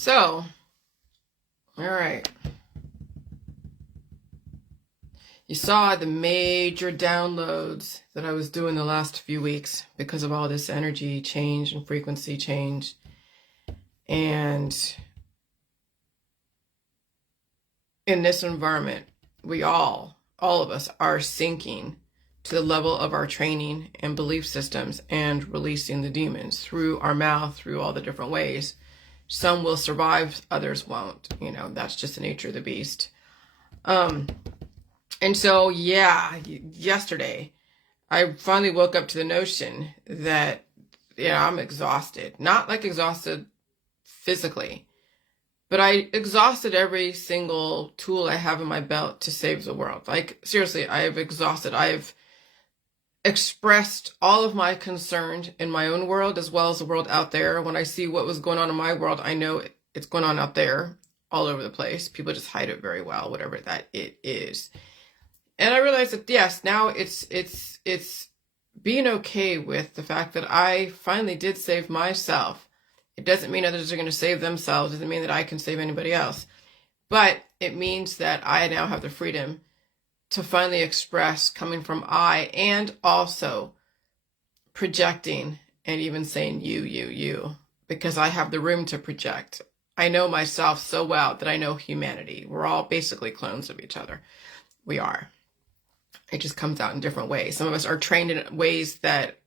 So, all right. You saw the major downloads that I was doing the last few weeks because of all this energy change and frequency change. And in this environment, we all of us are sinking to the level of our training and belief systems and releasing the demons through our mouth, through all the different ways. Some will survive, others won't. You know, that's just the nature of the beast. And so, yesterday, I finally woke up to the notion that, I'm exhausted. Not like exhausted physically, but I exhausted every single tool I have in my belt to save the world. Like, seriously, I have exhausted. I've expressed all of my concern in my own world as well as the world out there. When I see what was going on in my world, I know it's going on out there all over the place. People just hide it very well, whatever that it is. And I realized that, yes, now it's being okay with the fact that I finally did save myself. It doesn't mean others are going to save themselves. It doesn't mean that I can save anybody else. But it means that I now have the freedom to finally express coming from I, and also projecting and even saying you, because I have the room to project. I know myself so well that I know humanity. We're all basically clones of each other. We are. It just comes out in different ways. Some of us are trained in ways that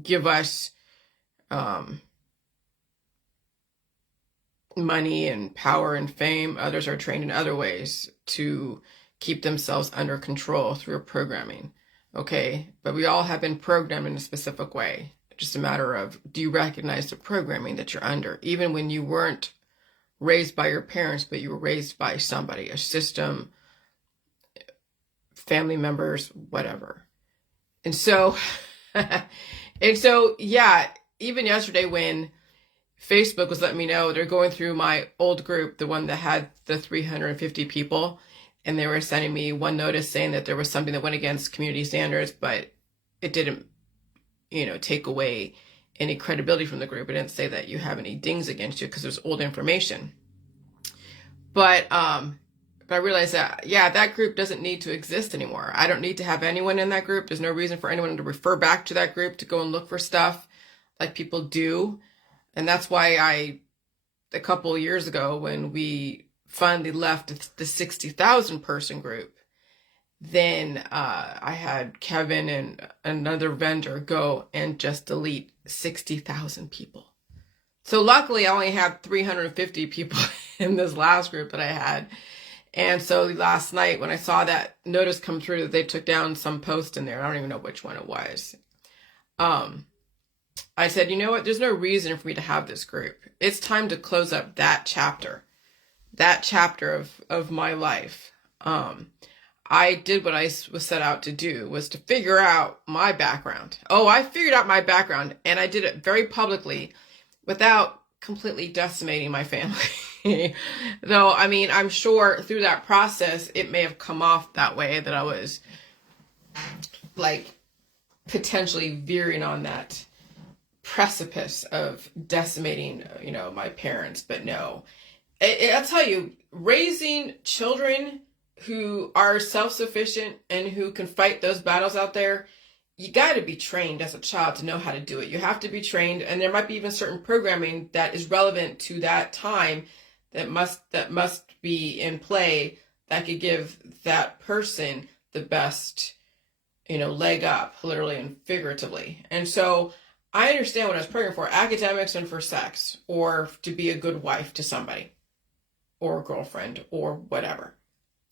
give us money and power and fame. Others are trained in other ways to keep themselves under control through programming. Okay, but we all have been programmed in a specific way. Just a matter of, do you recognize the programming that you're under? Even when you weren't raised by your parents, but you were raised by somebody, a system, family members, whatever. And so, even yesterday when Facebook was letting me know they're going through my old group, the one that had the 350 people, and they were sending me one notice saying that there was something that went against community standards, but it didn't, take away any credibility from the group. It didn't say that you have any dings against you because it was old information. But I realized that, that group doesn't need to exist anymore. I don't need to have anyone in that group. There's no reason for anyone to refer back to that group to go and look for stuff like people do. And that's why a couple of years ago, when we finally left the 60,000 person group, then I had Kevin and another vendor go and just delete 60,000 people. So luckily I only had 350 people in this last group that I had. And so last night when I saw that notice come through that they took down some post in there, I don't even know which one it was. I said, you know what? There's no reason for me to have this group. It's time to close up that chapter of my life. I did what I was set out to do, was to figure out my background. Oh, I figured out my background, and I did it very publicly without completely decimating my family. Though, I mean, I'm sure through that process, it may have come off that way, that I was like potentially veering on that precipice of decimating, my parents. But no, I'll tell you, raising children who are self-sufficient and who can fight those battles out there, you got to be trained as a child to know how to do it. You have to be trained, and there might be even certain programming that is relevant to that time that must be in play that could give that person the best, leg up, literally and figuratively. And so I understand what I was programmed for: academics and for sex, or to be a good wife to somebody, or a girlfriend, or whatever.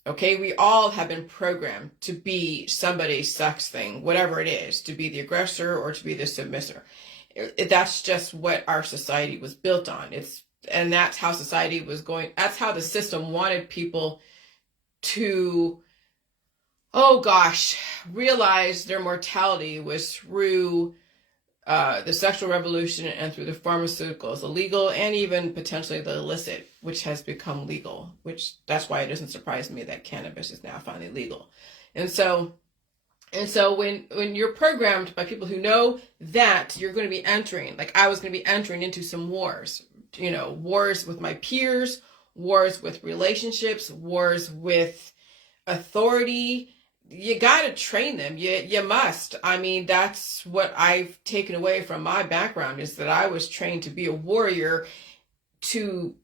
Okay, we all have been programmed to be somebody's sex thing, whatever it is, to be the aggressor or to be the submissive. That's just what our society was built on. And that's how society was going. That's how the system wanted people to, realize their mortality was through the sexual revolution and through the pharmaceuticals, illegal and even potentially the illicit, which has become legal, which that's why it doesn't surprise me that cannabis is now finally legal. And so when you're programmed by people who know that you're going to be entering, like I was going to be entering into some wars, wars with my peers, wars with relationships, wars with authority. You got to train them. You must. I mean, that's what I've taken away from my background, is that I was trained to be a warrior, to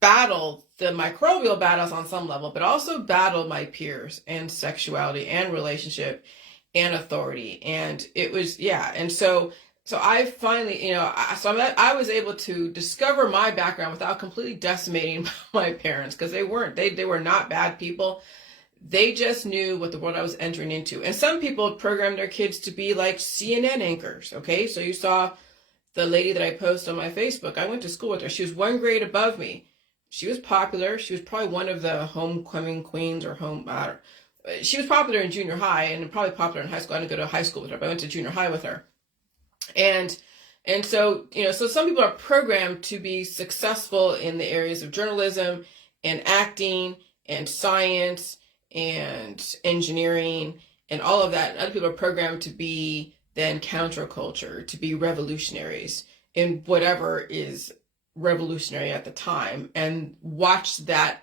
battle the microbial battles on some level, but also battle my peers and sexuality and relationship and authority. And it was, yeah. And so I finally, I was able to discover my background without completely decimating my parents, because they were not bad people. They just knew what the world I was entering into. And some people programmed their kids to be like CNN anchors. Okay. So you saw the lady that I post on my Facebook. I went to school with her. She was one grade above me. She was popular. She was probably one of the homecoming queens or she was popular in junior high and probably popular in high school. I didn't go to high school with her, but I went to junior high with her. And so, so some people are programmed to be successful in the areas of journalism and acting and science and engineering and all of that. And other people are programmed to be then counterculture, to be revolutionaries in whatever is revolutionary at the time, and watch that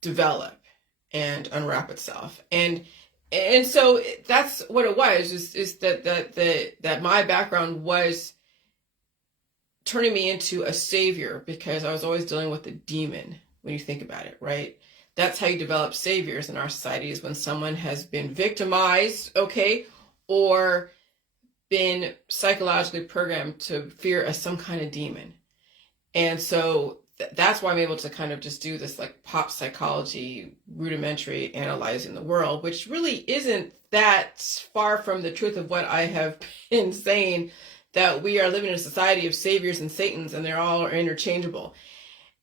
develop and unwrap itself. And so that's what it was, is that my background was turning me into a savior, because I was always dealing with a demon, when you think about it, right? That's how you develop saviors in our society, is when someone has been victimized, okay, or been psychologically programmed to fear some kind of demon. And so that's why I'm able to kind of just do this like pop psychology, rudimentary analyzing the world, which really isn't that far from the truth of what I have been saying, that we are living in a society of saviors and satans, and they're all interchangeable.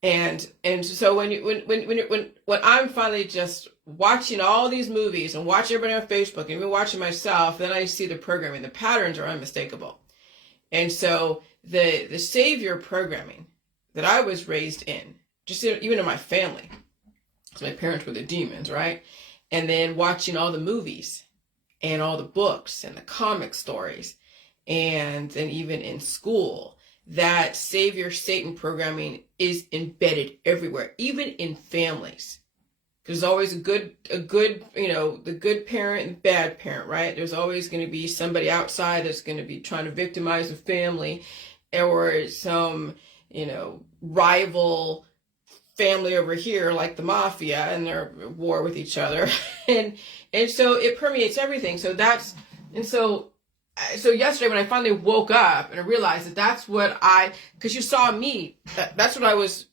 And so when I'm finally just watching all these movies and watching everybody on Facebook and even watching myself, then I see the programming. The patterns are unmistakable. And so the savior programming that I was raised in, just even in my family, so my parents were the demons, right? And then watching all the movies and all the books and the comic stories, and then even in school, that savior Satan programming is embedded everywhere, even in families. There's always a good, the good parent and bad parent, right? There's always going to be somebody outside that's going to be trying to victimize the family, or some, rival family over here, like the mafia, and they're at war with each other. and so it permeates everything. So so yesterday when I finally woke up and I realized that that's what because you saw me, that's what I was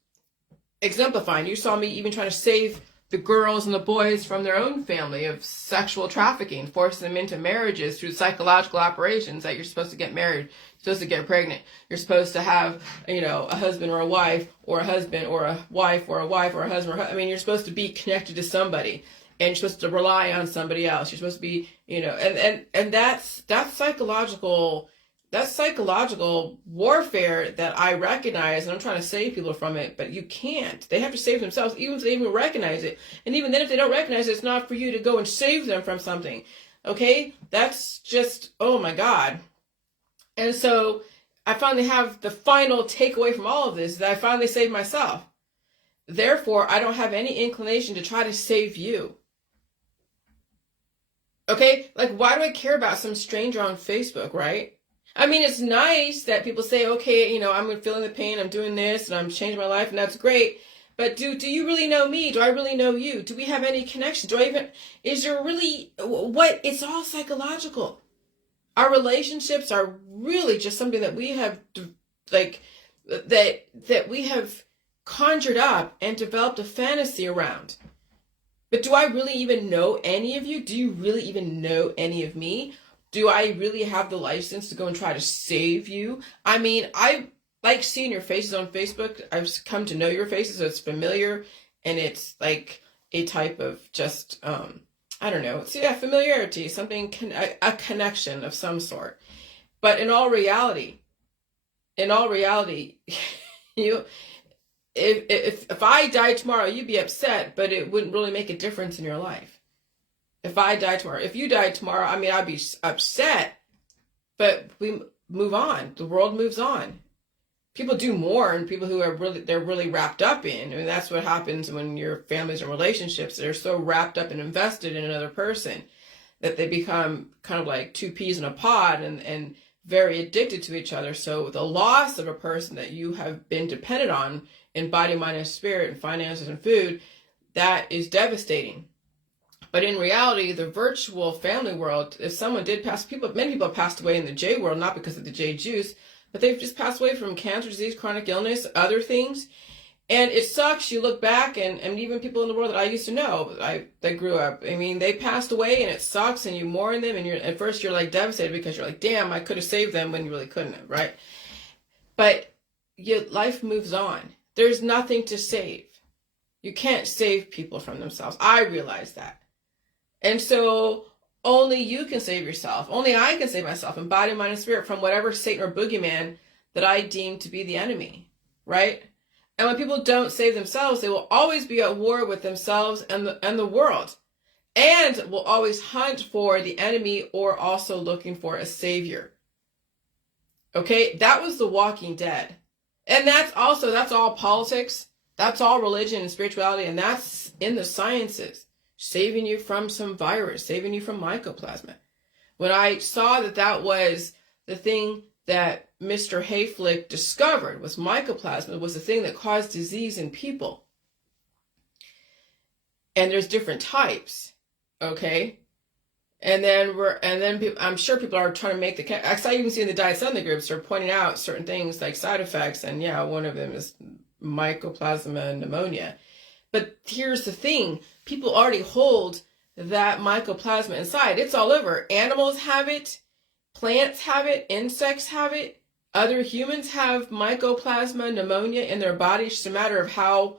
exemplifying. You saw me even trying to save the girls and the boys from their own family of sexual trafficking, forcing them into marriages through psychological operations, that you're supposed to get married, you're supposed to get pregnant, you're supposed to have, a husband or a wife, or a husband or a wife, or a wife or a husband. You're supposed to be connected to somebody, and you're supposed to rely on somebody else. You're supposed to be, and that's psychological. That's psychological warfare that I recognize, and I'm trying to save people from it, but you can't. They have to save themselves, even if they even recognize it. And even then, if they don't recognize it, it's not for you to go and save them from something. Okay? That's just, oh my God. And so I finally have the final takeaway from all of this, that I finally saved myself. Therefore, I don't have any inclination to try to save you. Okay? Like, why do I care about some stranger on Facebook, right? It's nice that people say, okay, I'm feeling the pain, I'm doing this, and I'm changing my life, and that's great. But do you really know me? Do I really know you? Do we have any connection? Is there really, it's all psychological. Our relationships are really just something that we have, that we have conjured up and developed a fantasy around. But do I really even know any of you? Do you really even know any of me? Do I really have the license to go and try to save you? I like seeing your faces on Facebook. I've come to know your faces, so it's familiar, and it's like a type of just, familiarity, something, a connection of some sort. But in all reality, you, if I died tomorrow, you'd be upset, but it wouldn't really make a difference in your life. If I died tomorrow, if you died tomorrow, I'd be upset, but we move on. The world moves on. people do mourn people who are they're really wrapped up in. I mean, that's what happens when your families and relationships, they're so wrapped up and invested in another person that they become kind of like two peas in a pod, and very addicted to each other. So the loss of a person that you have been dependent on in body, mind, and spirit, and finances and food, that is devastating. But in reality, the virtual family world, if someone did pass, many people have passed away in the J world, not because of the J juice, but they've just passed away from cancer, disease, chronic illness, other things. And it sucks. You look back, and even people in the world that I used to know, that grew up, I mean, they passed away, and it sucks, and you mourn them, and at first you're like devastated because you're like, damn, I could have saved them, when you really couldn't have, right? But life moves on. There's nothing to save. You can't save people from themselves. I realize that. And so only you can save yourself. Only I can save myself in body, mind, and spirit from whatever Satan or boogeyman that I deem to be the enemy, right? And when people don't save themselves, they will always be at war with themselves and the world, and will always hunt for the enemy, or also looking for a savior. Okay, that was The Walking Dead. And that's all politics. That's all religion and spirituality, and that's in the sciences. Saving you from some virus, saving you from mycoplasma. When I saw that was the thing that Mr. Hayflick discovered, was mycoplasma, was the thing that caused disease in people. And there's different types, okay? And then I'm sure people are trying to make the, I even see in the Diet Sunday groups, they're pointing out certain things like side effects, and yeah, one of them is mycoplasma pneumonia. But here's the thing, people already hold that mycoplasma inside. It's all over. Animals have it, plants have it, insects have it, other humans have mycoplasma pneumonia in their body. It's just a matter of how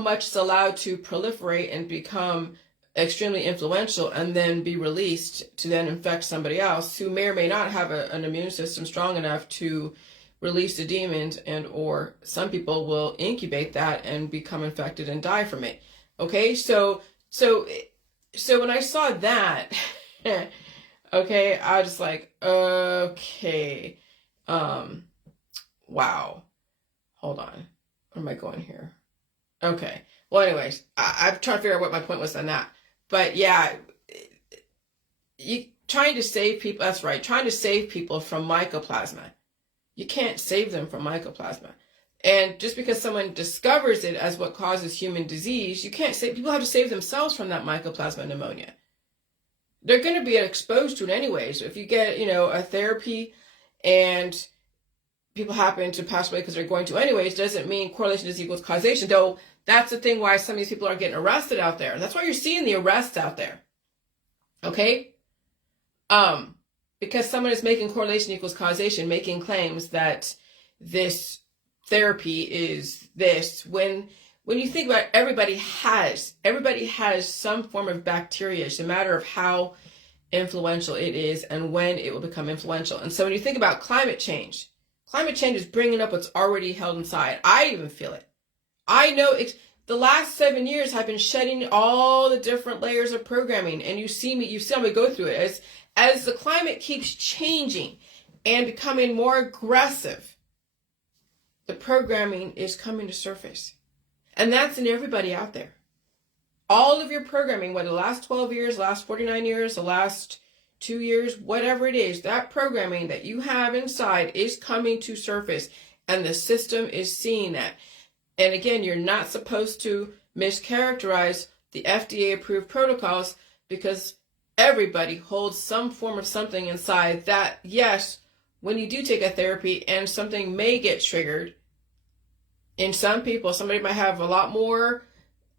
much is allowed to proliferate and become extremely influential, and then be released to then infect somebody else who may or may not have an immune system strong enough to release the demons, and or some people will incubate that and become infected and die from it. Okay, so when I saw that, okay, I was just like, okay, wow, hold on, where am I going here? Okay, well, anyways, I'm trying to figure out what my point was on that, but yeah, trying to save people, that's right, trying to save people from mycoplasma. You can't save them from mycoplasma. And just because someone discovers it as what causes human disease, you can't save, people have to save themselves from that mycoplasma pneumonia. They're going to be exposed to it anyway. So if you get, a therapy and people happen to pass away because they're going to anyways, doesn't mean correlation is equals causation. Though that's the thing why some of these people are getting arrested out there. That's why you're seeing the arrests out there. Okay? Because someone is making correlation equals causation, making claims that this therapy is this. When you think about it, everybody has some form of bacteria. It's a matter of how influential it is and when it will become influential. And so when you think about climate change is bringing up what's already held inside. I even feel it. I know the last 7 years I've been shedding all the different layers of programming, and you see me go through it. As the climate keeps changing and becoming more aggressive, the programming is coming to surface. And that's in everybody out there. All of your programming, whether the last 12 years, the last 49 years, the last 2 years, whatever it is, that programming that you have inside is coming to surface, and the system is seeing that. And again, you're not supposed to mischaracterize the FDA-approved protocols, because everybody holds some form of something inside that, yes, when you do take a therapy and something may get triggered, in some people, somebody might have a lot more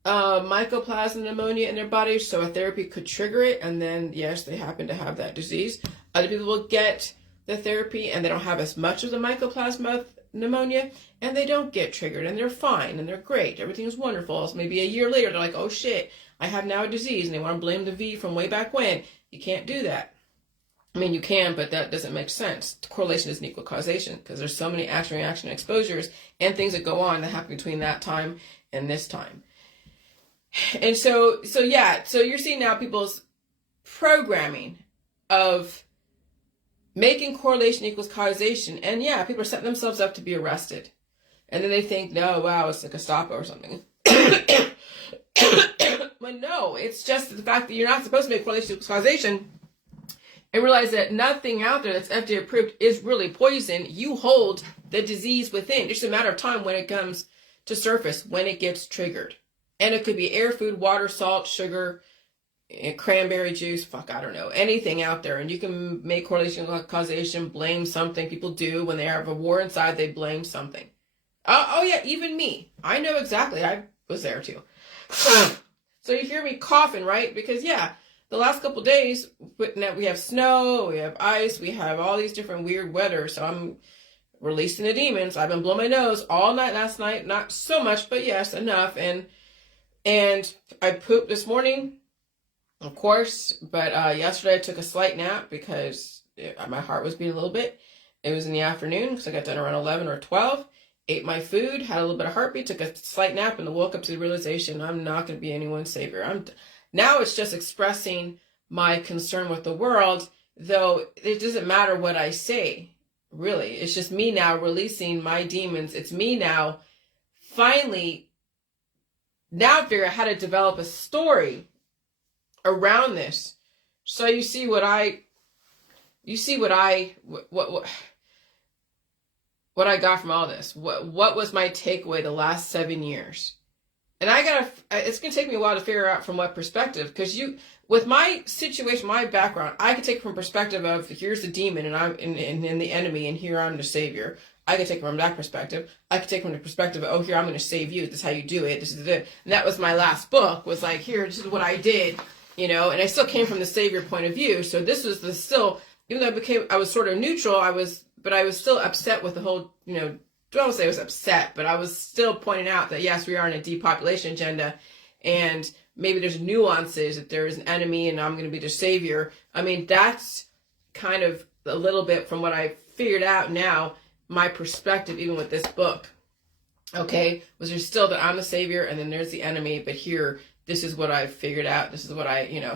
mycoplasma pneumonia in their body, so a therapy could trigger it, and then, yes, they happen to have that disease. Other people will get the therapy and they don't have as much of the mycoplasma pneumonia, and they don't get triggered, and they're fine, and they're great. Everything's wonderful. So maybe a year later, they're like, oh shit, I have now a disease, and they want to blame the V from way back when. You can't do that. I mean, you can, but that doesn't make sense. Correlation isn't equal causation, because there's so many action, reaction, exposures, and things that go on that happen between that time and this time. And so you're seeing now people's programming of making correlation equals causation. And yeah, people are setting themselves up to be arrested. And then they think, no, wow, it's like a Gestapo or something. But no, it's just the fact that you're not supposed to make correlation equals causation and realize that nothing out there that's FDA approved is really poison. You hold the disease within. It's just a matter of time when it comes to surface, when it gets triggered. And it could be air, food, water, salt, sugar, cranberry juice, I don't know, anything out there. And you can make correlation causation, blame something. People do when they have a war inside, they blame something. Oh yeah, even me. I know exactly. I was there too. So you hear me coughing, right? Because yeah, the last couple days, we have snow, we have ice, we have all these different weird weather. So I'm releasing the demons. I've been blowing my nose all night last night. Not so much, but yes, enough. And I pooped this morning, of course. But yesterday I took a slight nap because my heart was beating a little bit. It was in the afternoon because I got done around 11 or 12. Ate my food, had a little bit of heartbeat, took a slight nap, and woke up to the realization I'm not going to be anyone's savior. Now it's just expressing my concern with the world, though it doesn't matter what I say, really. It's just me now releasing my demons. It's me now finally now figure out how to develop a story around this. So you see what I got from all this. What was my takeaway the last 7 years? And it's going to take me a while to figure out from what perspective, because with my situation, my background, I could take it from perspective of here's the demon and I'm in the enemy and here I'm the savior. I could take it from that perspective. I could take it from the perspective of, oh, here I'm going to save you. This is how you do it. This is it. And that was my last book, was like, here, this is what I did, and I still came from the savior point of view. So this was even though I was sort of neutral, but I was still upset with the whole, don't say I was upset, but I was still pointing out that, yes, we are in a depopulation agenda, and maybe there's nuances, that there is an enemy and I'm going to be the savior. I mean, that's kind of a little bit from what I figured out now, my perspective, even with this book, okay, was there's still that I'm the savior and then there's the enemy, but here, this is what I figured out. This is what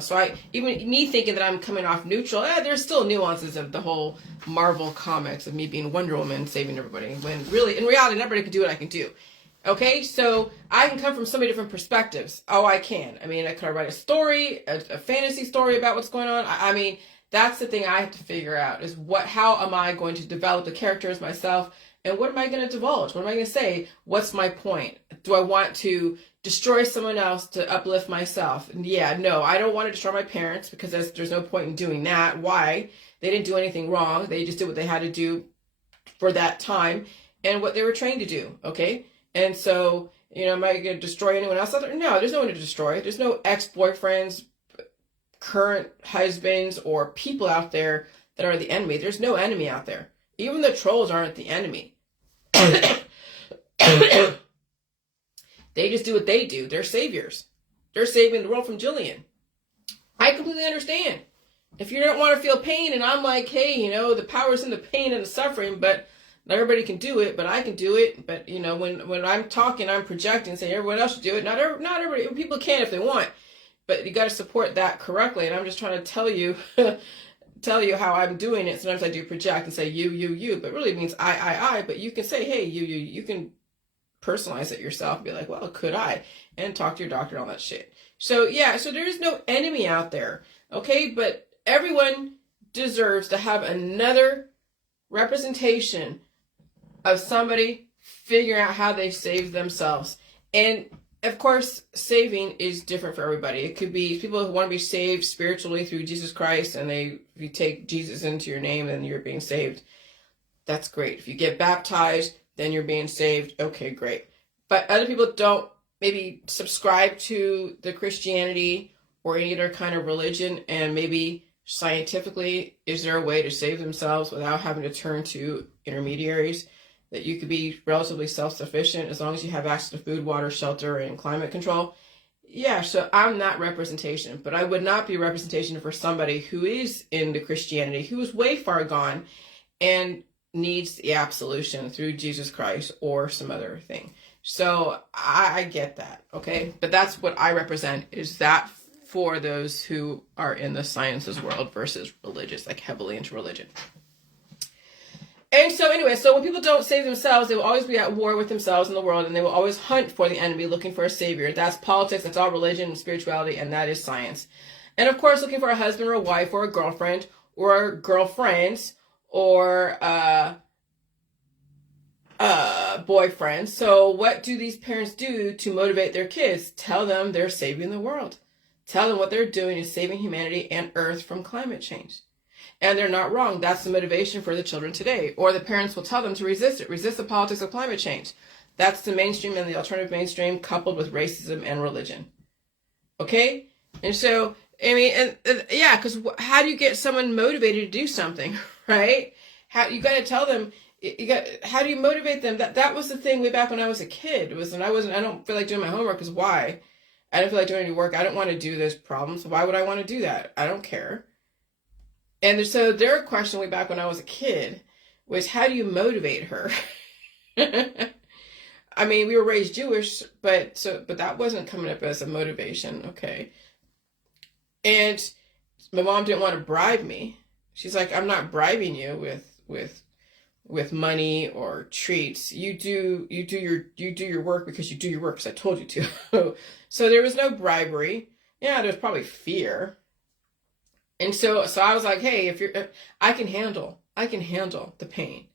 so even me thinking that I'm coming off neutral, there's still nuances of the whole Marvel comics of me being Wonder Woman saving everybody, when really, in reality, nobody can do what I can do. Okay, so I can come from so many different perspectives. Oh, I can. I mean, I could write a story, a fantasy story about what's going on. I mean, that's the thing I have to figure out is how am I going to develop the characters myself, and what am I going to divulge? What am I going to say? What's my point? Do I want to destroy someone else to uplift myself? And yeah, no, I don't want to destroy my parents, because there's no point in doing that. Why? They didn't do anything wrong. They just did what they had to do for that time and what they were trained to do. Okay. And so, am I going to destroy anyone else out there? No, there's no one to destroy. There's no ex-boyfriends, current husbands, or people out there that are the enemy. There's no enemy out there. Even the trolls aren't the enemy. They just do what they do. They're saviors. They're saving the world from Jillian. I completely understand. If you don't want to feel pain, and I'm like, hey, the power's in the pain and the suffering, but not everybody can do it, but I can do it. But, when I'm talking, I'm projecting, saying everyone else should do it. Not everybody, people can if they want, but you got to support that correctly. And I'm just trying to tell you how I'm doing it. Sometimes I do project and say you, but really it means I, but you can say, hey, you can personalize it yourself and be like, well, could I? And talk to your doctor and all that shit. So yeah, so there is no enemy out there. Okay, but everyone deserves to have another representation of somebody figuring out how they saved themselves. And of course, saving is different for everybody. It could be people who want to be saved spiritually through Jesus Christ, and if you take Jesus into your name, then you're being saved. That's great. If you get baptized, then you're being saved. Okay, great. But other people don't maybe subscribe to the Christianity or any other kind of religion, and maybe scientifically, is there a way to save themselves without having to turn to intermediaries? That you could be relatively self-sufficient as long as you have access to food, water, shelter, and climate control. Yeah, so I'm not representation, but I would not be representation for somebody who is into Christianity, who is way far gone and needs the absolution through Jesus Christ or some other thing. So I get that, okay? But that's what I represent, is that for those who are in the sciences world versus religious, like heavily into religion. And so anyway, so when people don't save themselves, they will always be at war with themselves and the world, and they will always hunt for the enemy, looking for a savior. That's politics, that's all religion and spirituality, and that is science. And of course, looking for a husband or a wife or a girlfriend or girlfriends or boyfriends. So what do these parents do to motivate their kids? Tell them they're saving the world. Tell them what they're doing is saving humanity and Earth from climate change. And they're not wrong. That's the motivation for the children today. Or the parents will tell them to resist it. Resist the politics of climate change. That's the mainstream and the alternative mainstream coupled with racism and religion. Okay? And so, I mean, and yeah, because how do you get someone motivated to do something, right? You got to tell them, how do you motivate them? That was the thing way back when I was a kid. It was when I don't feel like doing my homework, because why? I don't feel like doing any work. I don't want to do this problem. So why would I want to do that? I don't care. And so their question way back when I was a kid was, how do you motivate her? I mean, we were raised Jewish, but that wasn't coming up as a motivation. Okay. And my mom didn't want to bribe me. She's like, I'm not bribing you with money or treats. You do your work because you do your work because I told you to. So there was no bribery. Yeah, there's probably fear. And so I was like, hey, I can handle the pain.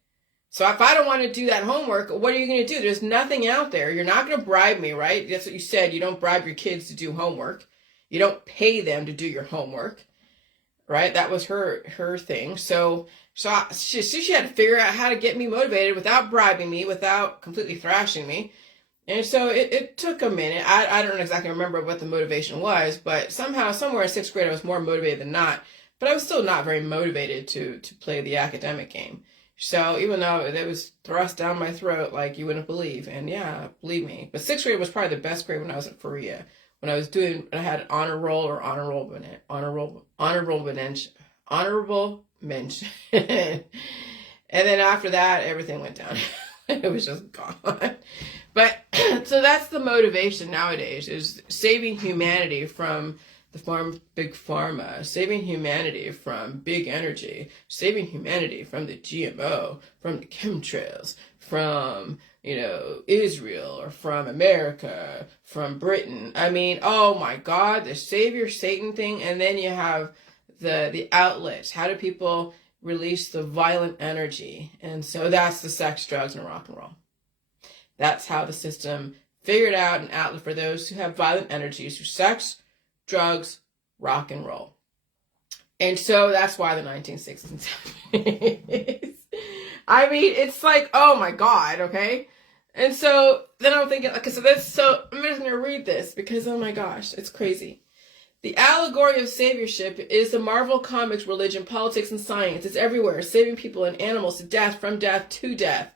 So if I don't want to do that homework, what are you going to do? There's nothing out there. You're not going to bribe me, right? That's what you said. You don't bribe your kids to do homework. You don't pay them to do your homework, right? That was her thing. So she had to figure out how to get me motivated without bribing me, without completely thrashing me. And so it took a minute. I don't exactly remember what the motivation was, but somehow, somewhere in 6th grade, I was more motivated than not. But I was still not very motivated to play the academic game. So even though it was thrust down my throat like you wouldn't believe, and yeah, believe me. But 6th grade was probably the best grade when I was at Korea. When I had honor roll or honorable mention. And then after that, everything went down. It was just gone. But so that's the motivation nowadays, is saving humanity from the big pharma, saving humanity from big energy, saving humanity from the GMO, from the chemtrails, from Israel, or from America, from Britain. I mean, oh my God, the savior Satan thing. And then you have the outlets. How do people release the violent energy? And so that's the sex, drugs, and rock and roll. That's how the system figured out an outlet for those who have violent energies through sex, drugs, rock and roll. And so that's why the 1960s and 70s. I mean, it's like, oh my God, okay? And so then I'm thinking, okay, so I'm just going to read this because, oh my gosh, it's crazy. The allegory of saviorship is the Marvel Comics, religion, politics, and science. It's everywhere, saving people and animals to death, from death to death.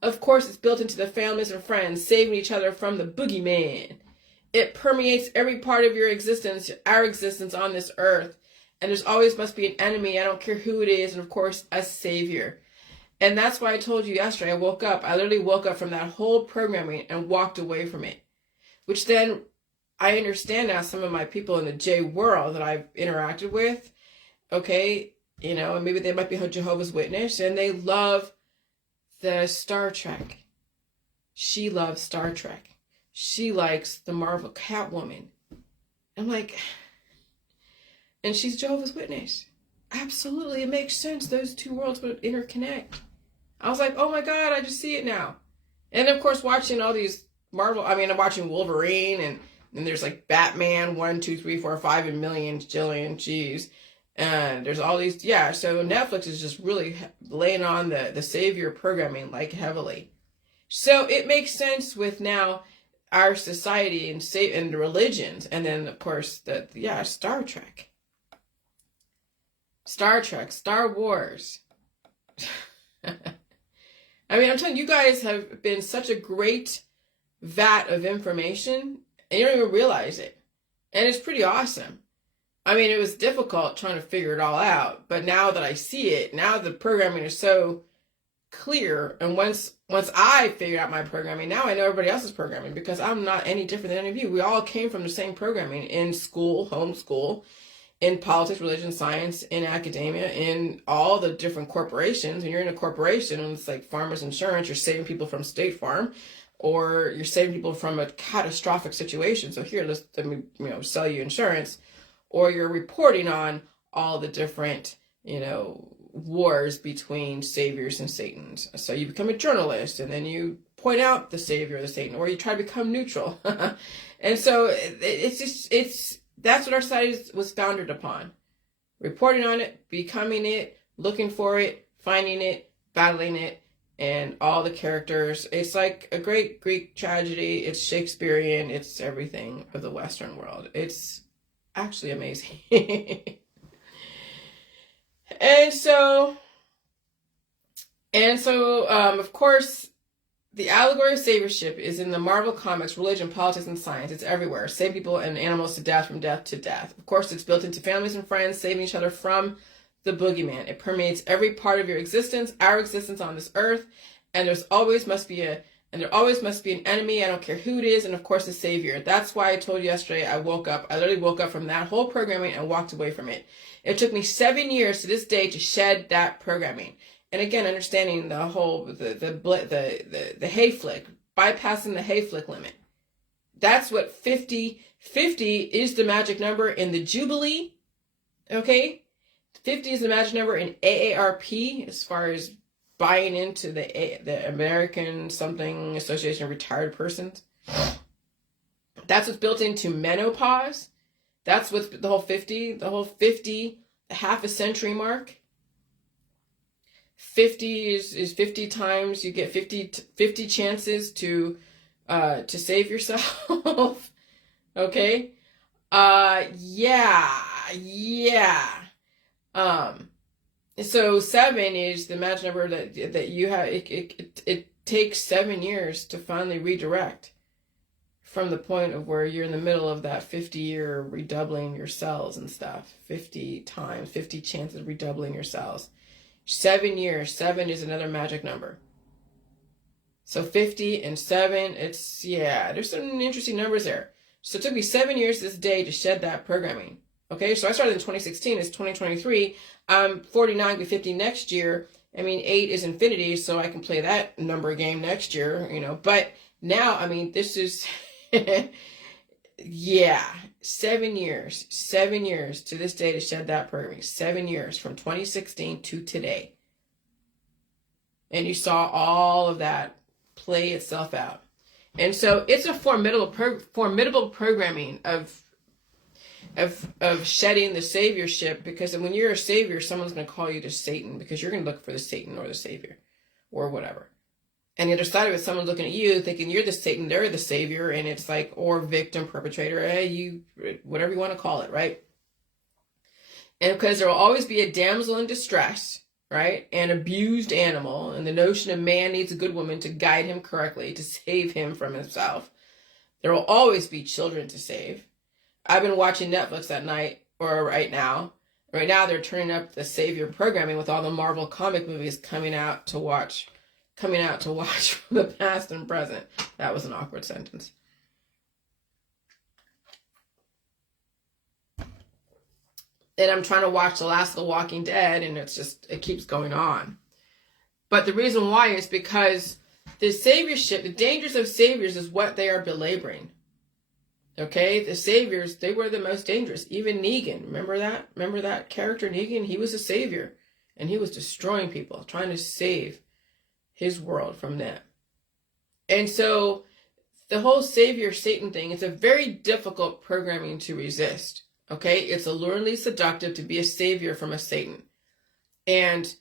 Of course, it's built into the families and friends, saving each other from the boogeyman. It permeates every part of your existence, our existence on this earth. And there's always must be an enemy, I don't care who it is, and of course, a savior. And that's why I told you yesterday, I literally woke up from that whole programming and walked away from it. Which then, I understand now some of my people in the J world that I've interacted with, okay, and maybe they might be Jehovah's Witness, and they love the Star Trek. She loves Star Trek. She likes the Marvel Catwoman. I'm like, and she's Jehovah's Witness. Absolutely, it makes sense. Those two worlds would interconnect. I was like, oh my God, I just see it now. And of course, watching all these Marvel, I'm watching Wolverine, and there's like Batman 1, 2, 3, 4, 5, and millions, jillion, geez. And there's all these, yeah, so Netflix is just really laying on the savior programming like heavily. So it makes sense with now our society and the religions, and then of course Star Trek. Star Trek, Star Wars. I'm telling you, guys have been such a great vat of information, and you don't even realize it. And it's pretty awesome. It was difficult trying to figure it all out, but now that I see it, now the programming is so clear, and once I figured out my programming, now I know everybody else's programming, because I'm not any different than any of you. We all came from the same programming in school, homeschool, in politics, religion, science, in academia, in all the different corporations. And you're in a corporation and it's like Farmers Insurance, you're saving people from State Farm, or you're saving people from a catastrophic situation. So here, let me, sell you insurance. Or you're reporting on all the different, wars between saviors and Satans. So you become a journalist and then you point out the savior or the Satan, or you try to become neutral. And so that's what our society was founded upon. Reporting on it, becoming it, looking for it, finding it, battling it, and all the characters. It's like a great Greek tragedy. It's Shakespearean. It's everything of the Western world. It's actually amazing. And so, of course, the allegory of saviorship is in the Marvel comics, religion, politics, and science. It's everywhere. Save people and animals to death, from death to death. Of course, it's built into families and friends, saving each other from the boogeyman. It permeates every part of your existence, our existence on this earth, and there always must be an enemy. I don't care who it is, and of course, a savior. That's why I told you yesterday I literally woke up from that whole programming and walked away from it. It took me 7 years to this day to shed that programming. And again, understanding the whole, the hay flick, bypassing the hay flick limit. That's what 50 is the magic number in the Jubilee. Okay? 50 is the magic number in AARP as far as buying into the American something Association of Retired Persons. That's what's built into menopause. That's what's the whole 50, the half a century mark. 50 is 50 times, you get 50 chances to save yourself. Okay? Yeah. So 7 is the magic number that you have. It takes 7 years to finally redirect from the point of where you're in the middle of that 50-year redoubling your cells and stuff. 50 times, 50 chances of redoubling your cells. 7 years. 7 is another magic number. So 50 and 7, there's some interesting numbers there. So it took me 7 years this day to shed that programming. Okay, so I started in 2016, it's 2023. I'm 49 to 50 next year. I mean, 8 is infinity, so I can play that number game next year, But now, this is, 7 years. 7 years to this day to shed that programming. 7 years from 2016 to today. And you saw all of that play itself out. And so it's a formidable programming of shedding the saviorship, because when you're a savior, someone's going to call you to Satan because you're going to look for the Satan or the savior or whatever. And the other side of it, someone's looking at you thinking you're the Satan, they're the savior, and it's like, or victim, perpetrator, whatever you want to call it, right? And because there will always be a damsel in distress, right? An abused animal, and the notion of man needs a good woman to guide him correctly, to save him from himself. There will always be children to save. I've been watching Netflix at night, or right now. Right now they're turning up the savior programming with all the Marvel comic movies coming out to watch from the past and present. That was an awkward sentence. And I'm trying to watch the last of The Walking Dead, and it keeps going on. But the reason why is because the saviorship, the dangers of saviors is what they are belaboring. Okay, the saviors, they were the most dangerous. Even Negan, remember that? Remember that character Negan? He was a savior, and he was destroying people, trying to save his world from them. And so the whole savior Satan thing is a very difficult programming to resist. Okay, it's alluringly seductive to be a savior from a Satan. And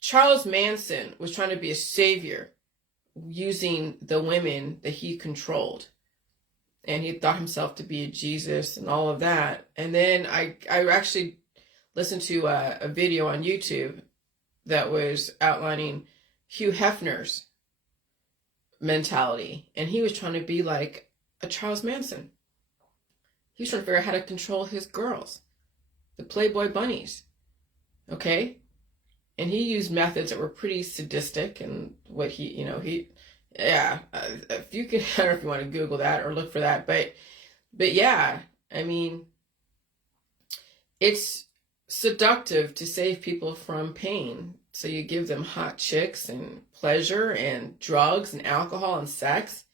Charles Manson was trying to be a savior using the women that he controlled. And he thought himself to be a Jesus and all of that. And then I actually listened to a video on YouTube that was outlining Hugh Hefner's mentality. And he was trying to be like a Charles Manson. He was trying to figure out how to control his girls, the Playboy bunnies. Okay? And he used methods that were pretty sadistic, and what if you can, I don't know if you want to Google that or look for that, but yeah, it's seductive to save people from pain. So you give them hot chicks and pleasure and drugs and alcohol and sex,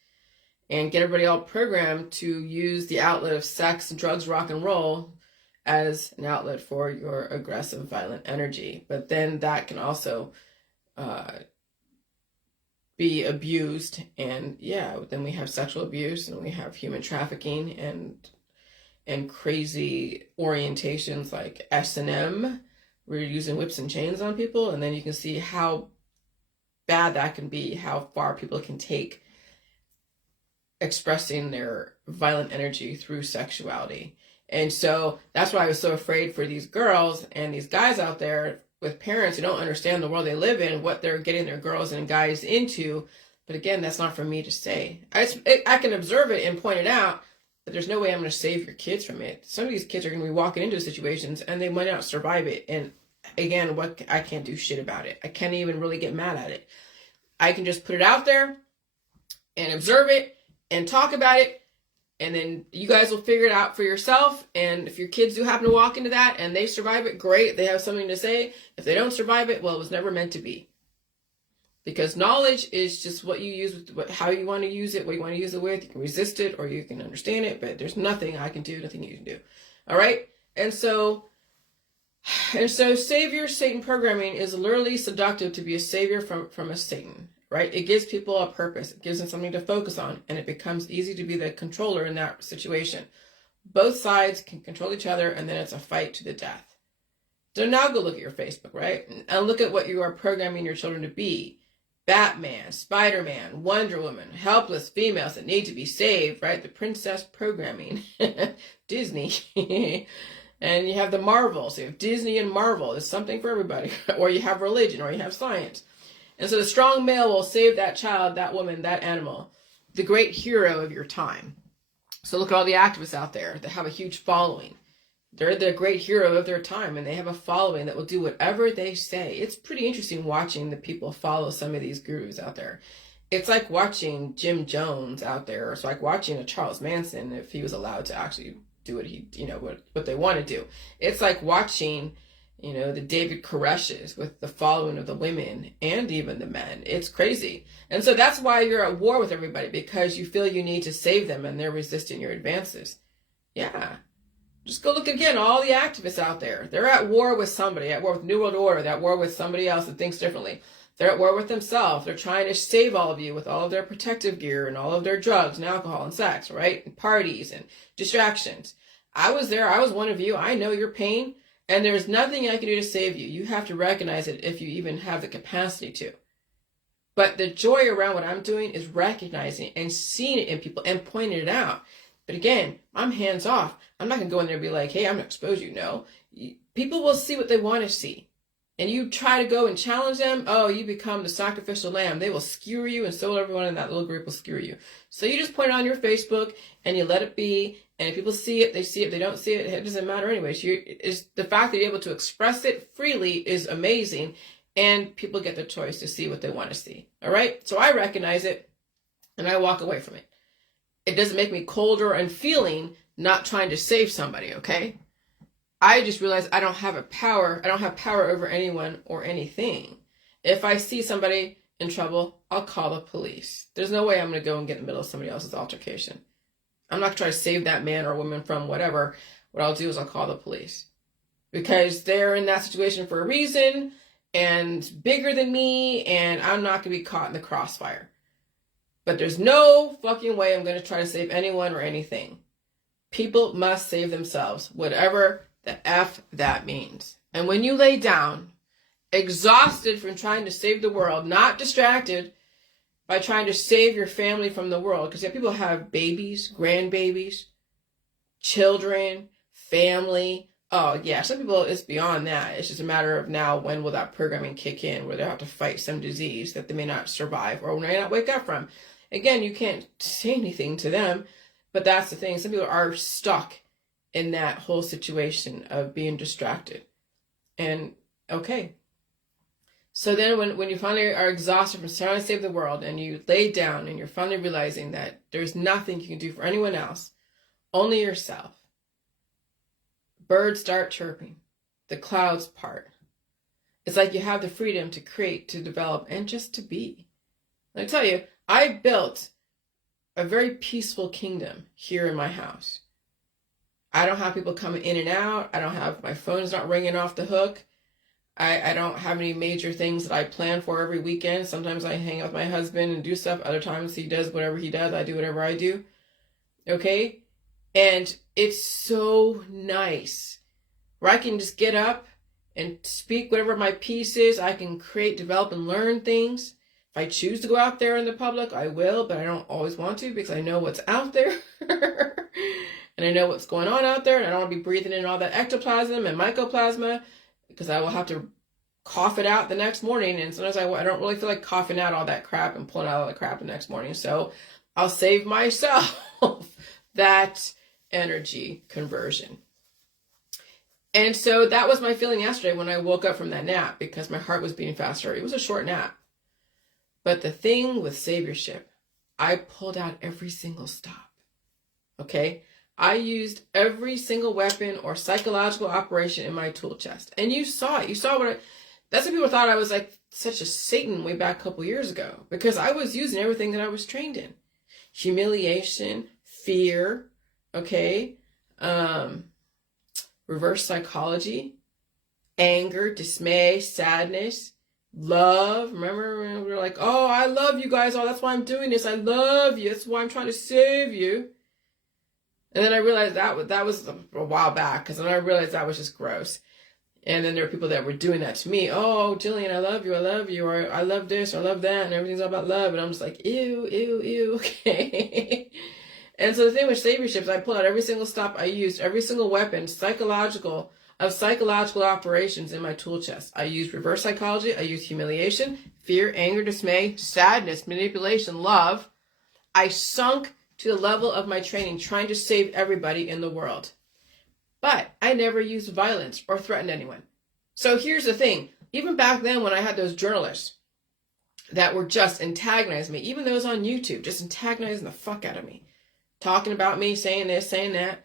and get everybody all programmed to use the outlet of sex, drugs, rock and roll as an outlet for your aggressive, violent energy. But then that can also be abused, and yeah, then we have sexual abuse, and we have human trafficking and crazy orientations like S&M. We're using whips and chains on people, and then you can see how bad that can be, how far people can take expressing their violent energy through sexuality. And so that's why I was so afraid for these girls and these guys out there with parents who don't understand the world they live in, what they're getting their girls and guys into. But again, that's not for me to say. I can observe it and point it out, but there's no way I'm going to save your kids from it. Some of these kids are going to be walking into situations and they might not survive it. And again, I can't do shit about it. I can't even really get mad at it. I can just put it out there and observe it and talk about it. And then you guys will figure it out for yourself. And if your kids do happen to walk into that and they survive it, great. They have something to say. If they don't survive it, well, it was never meant to be. Because knowledge is just what you use, how you want to use it, what you want to use it with. You can resist it or you can understand it, but there's nothing I can do, nothing you can do. All right? And so savior Satan programming is literally seductive to be a savior from a Satan. Right? It gives people a purpose. It gives them something to focus on, and it becomes easy to be the controller in that situation. Both sides can control each other, and then it's a fight to the death. So now go look at your Facebook, right? And look at what you are programming your children to be. Batman, Spider-Man, Wonder Woman, helpless females that need to be saved, right? The princess programming. Disney. And you have the Marvels. You have Disney and Marvel. There's something for everybody. Or you have religion, or you have science. And so the strong male will save that child, that woman, that animal, the great hero of your time. So look at all the activists out there that have a huge following. They're the great hero of their time, and they have a following that will do whatever they say. It's pretty interesting watching the people follow some of these gurus out there. It's like watching Jim Jones out there. It's like watching a Charles Manson if he was allowed to actually do what they want to do. It's like watching the David Koreshes with the following of the women and even the men. It's crazy. And so that's why you're at war with everybody, because you feel you need to save them and they're resisting your advances. Yeah. Just go look again, all the activists out there. They're at war with somebody, at war with New World Order, they're at war with somebody else that thinks differently. They're at war with themselves. They're trying to save all of you with all of their protective gear and all of their drugs and alcohol and sex, right? And parties and distractions. I was there. I was one of you. I know your pain. And there's nothing I can do to save you. You have to recognize it if you even have the capacity to. But the joy around what I'm doing is recognizing and seeing it in people and pointing it out. But again, I'm hands off. I'm not going to go in there and be like, hey, I'm going to expose you. No. People will see what they want to see. And you try to go and challenge them, oh, you become the sacrificial lamb. They will skewer you, and so will everyone in that little group will skewer you. So you just point it on your Facebook, and you let it be. And if people see it, they see it. If they don't see it, it doesn't matter anyways. The fact that you're able to express it freely is amazing, and people get the choice to see what they want to see. All right? So I recognize it, and I walk away from it. It doesn't make me colder and feeling not trying to save somebody, okay? I just realized I don't have power over anyone or anything. If I see somebody in trouble, I'll call the police. There's no way I'm going to go and get in the middle of somebody else's altercation. I'm not going to try to save that man or woman from whatever. What I'll do is I'll call the police. Because they're in that situation for a reason and bigger than me, and I'm not going to be caught in the crossfire. But there's no fucking way I'm going to try to save anyone or anything. People must save themselves, whatever the F that means. And when you lay down, exhausted from trying to save the world, not distracted by trying to save your family from the world, because people have babies, grandbabies, children, family. Oh, yeah, some people, it's beyond that. It's just a matter of now, when will that programming kick in, where they'll have to fight some disease that they may not survive or may not wake up from. Again, you can't say anything to them, but that's the thing. Some people are stuck in that whole situation of being distracted. And okay. So then when you finally are exhausted from trying to save the world and you lay down and you're finally realizing that there's nothing you can do for anyone else, only yourself. birds start chirping, the clouds part. It's like you have the freedom to create, to develop, and just to be. And I tell you, I built a very peaceful kingdom here in my house. I don't have people coming in and out. I don't have, my phone's not ringing off the hook. I don't have any major things that I plan for every weekend. Sometimes I hang out with my husband and do stuff. Other times he does whatever he does. I do whatever I do. Okay? And it's so nice where I can just get up and speak whatever my piece is. I can create, develop, and learn things. If I choose to go out there in the public, I will, but I don't always want to because I know what's out there. And I know what's going on out there. And I don't want to be breathing in all that ectoplasm and mycoplasma, because I will have to cough it out the next morning. And sometimes I don't really feel like coughing out all that crap and pulling out all the crap the next morning. So I'll save myself that energy conversion. And so that was my feeling yesterday when I woke up from that nap, because my heart was beating faster. It was a short nap. But the thing with saviorship, I pulled out every single stop. Okay? I used every single weapon or psychological operation in my tool chest. And you saw it. You saw that's what people thought I was like such a Satan way back a couple years ago. Because I was using everything that I was trained in. Humiliation, fear, okay? Reverse psychology, anger, dismay, sadness, love. Remember when we were like, oh, I love you guys. Oh, that's why I'm doing this. I love you. That's why I'm trying to save you. And then I realized that was a while back, because then I realized that was just gross. And then there were people that were doing that to me. Oh, Jillian, I love you, or I love this, or I love that, and everything's all about love. And I'm just like, ew, ew, ew, okay. And so the thing with saviorship is I pulled out every single stop. I used every single weapon, psychological operations in my tool chest. I used reverse psychology. I used humiliation, fear, anger, dismay, sadness, manipulation, love. I sunk to the level of my training, trying to save everybody in the world. But I never used violence or threatened anyone. So here's the thing. Even back then when I had those journalists that were just antagonizing me, even those on YouTube, just antagonizing the fuck out of me, talking about me, saying this, saying that.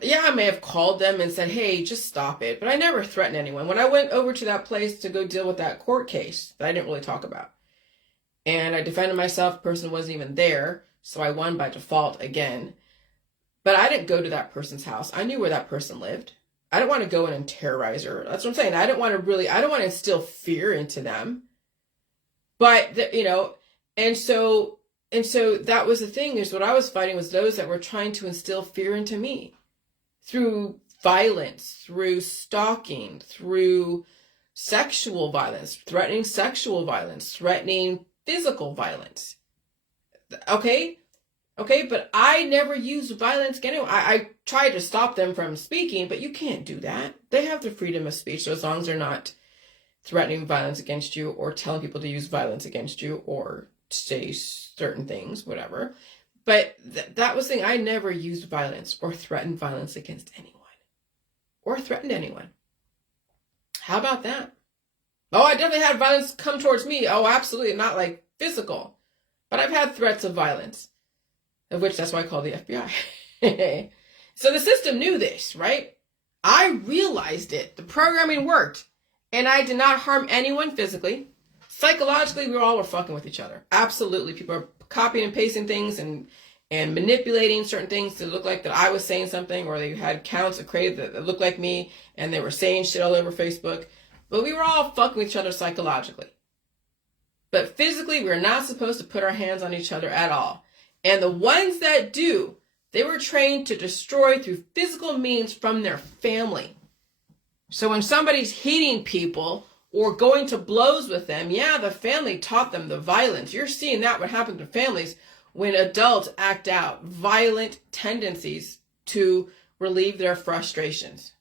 Yeah, I may have called them and said, hey, just stop it. But I never threatened anyone. When I went over to that place to go deal with that court case that I didn't really talk about, and I defended myself, the person wasn't even there, so I won by default again. But I didn't go to that person's house. I knew where that person lived. I didn't want to go in and terrorize her. That's what I'm saying. I don't want to instill fear into them. But, and so that was the thing, is what I was fighting was those that were trying to instill fear into me through violence, through stalking, through sexual violence, threatening sexual violence, threatening physical violence. Okay, but I never used violence against anyone. I tried to stop them from speaking, but you can't do that. They have the freedom of speech, so as long as they're not threatening violence against you or telling people to use violence against you or say certain things, whatever. But that was the thing. I never used violence or threatened violence against anyone or threatened anyone. How about that? Oh, I definitely had violence come towards me. Oh, absolutely. Not like physical. But I've had threats of violence, of which that's why I call the FBI. So the system knew this, right? I realized it. The programming worked. And I did not harm anyone physically. Psychologically, we all were fucking with each other. Absolutely. People are copying and pasting things and manipulating certain things to look like that I was saying something, or they had accounts created that looked like me and they were saying shit all over Facebook. But we were all fucking with each other psychologically. But physically, we're not supposed to put our hands on each other at all. And the ones that do, they were trained to destroy through physical means from their family. So when somebody's hitting people or going to blows with them, yeah, the family taught them the violence. You're seeing that what happens to families when adults act out violent tendencies to relieve their frustrations.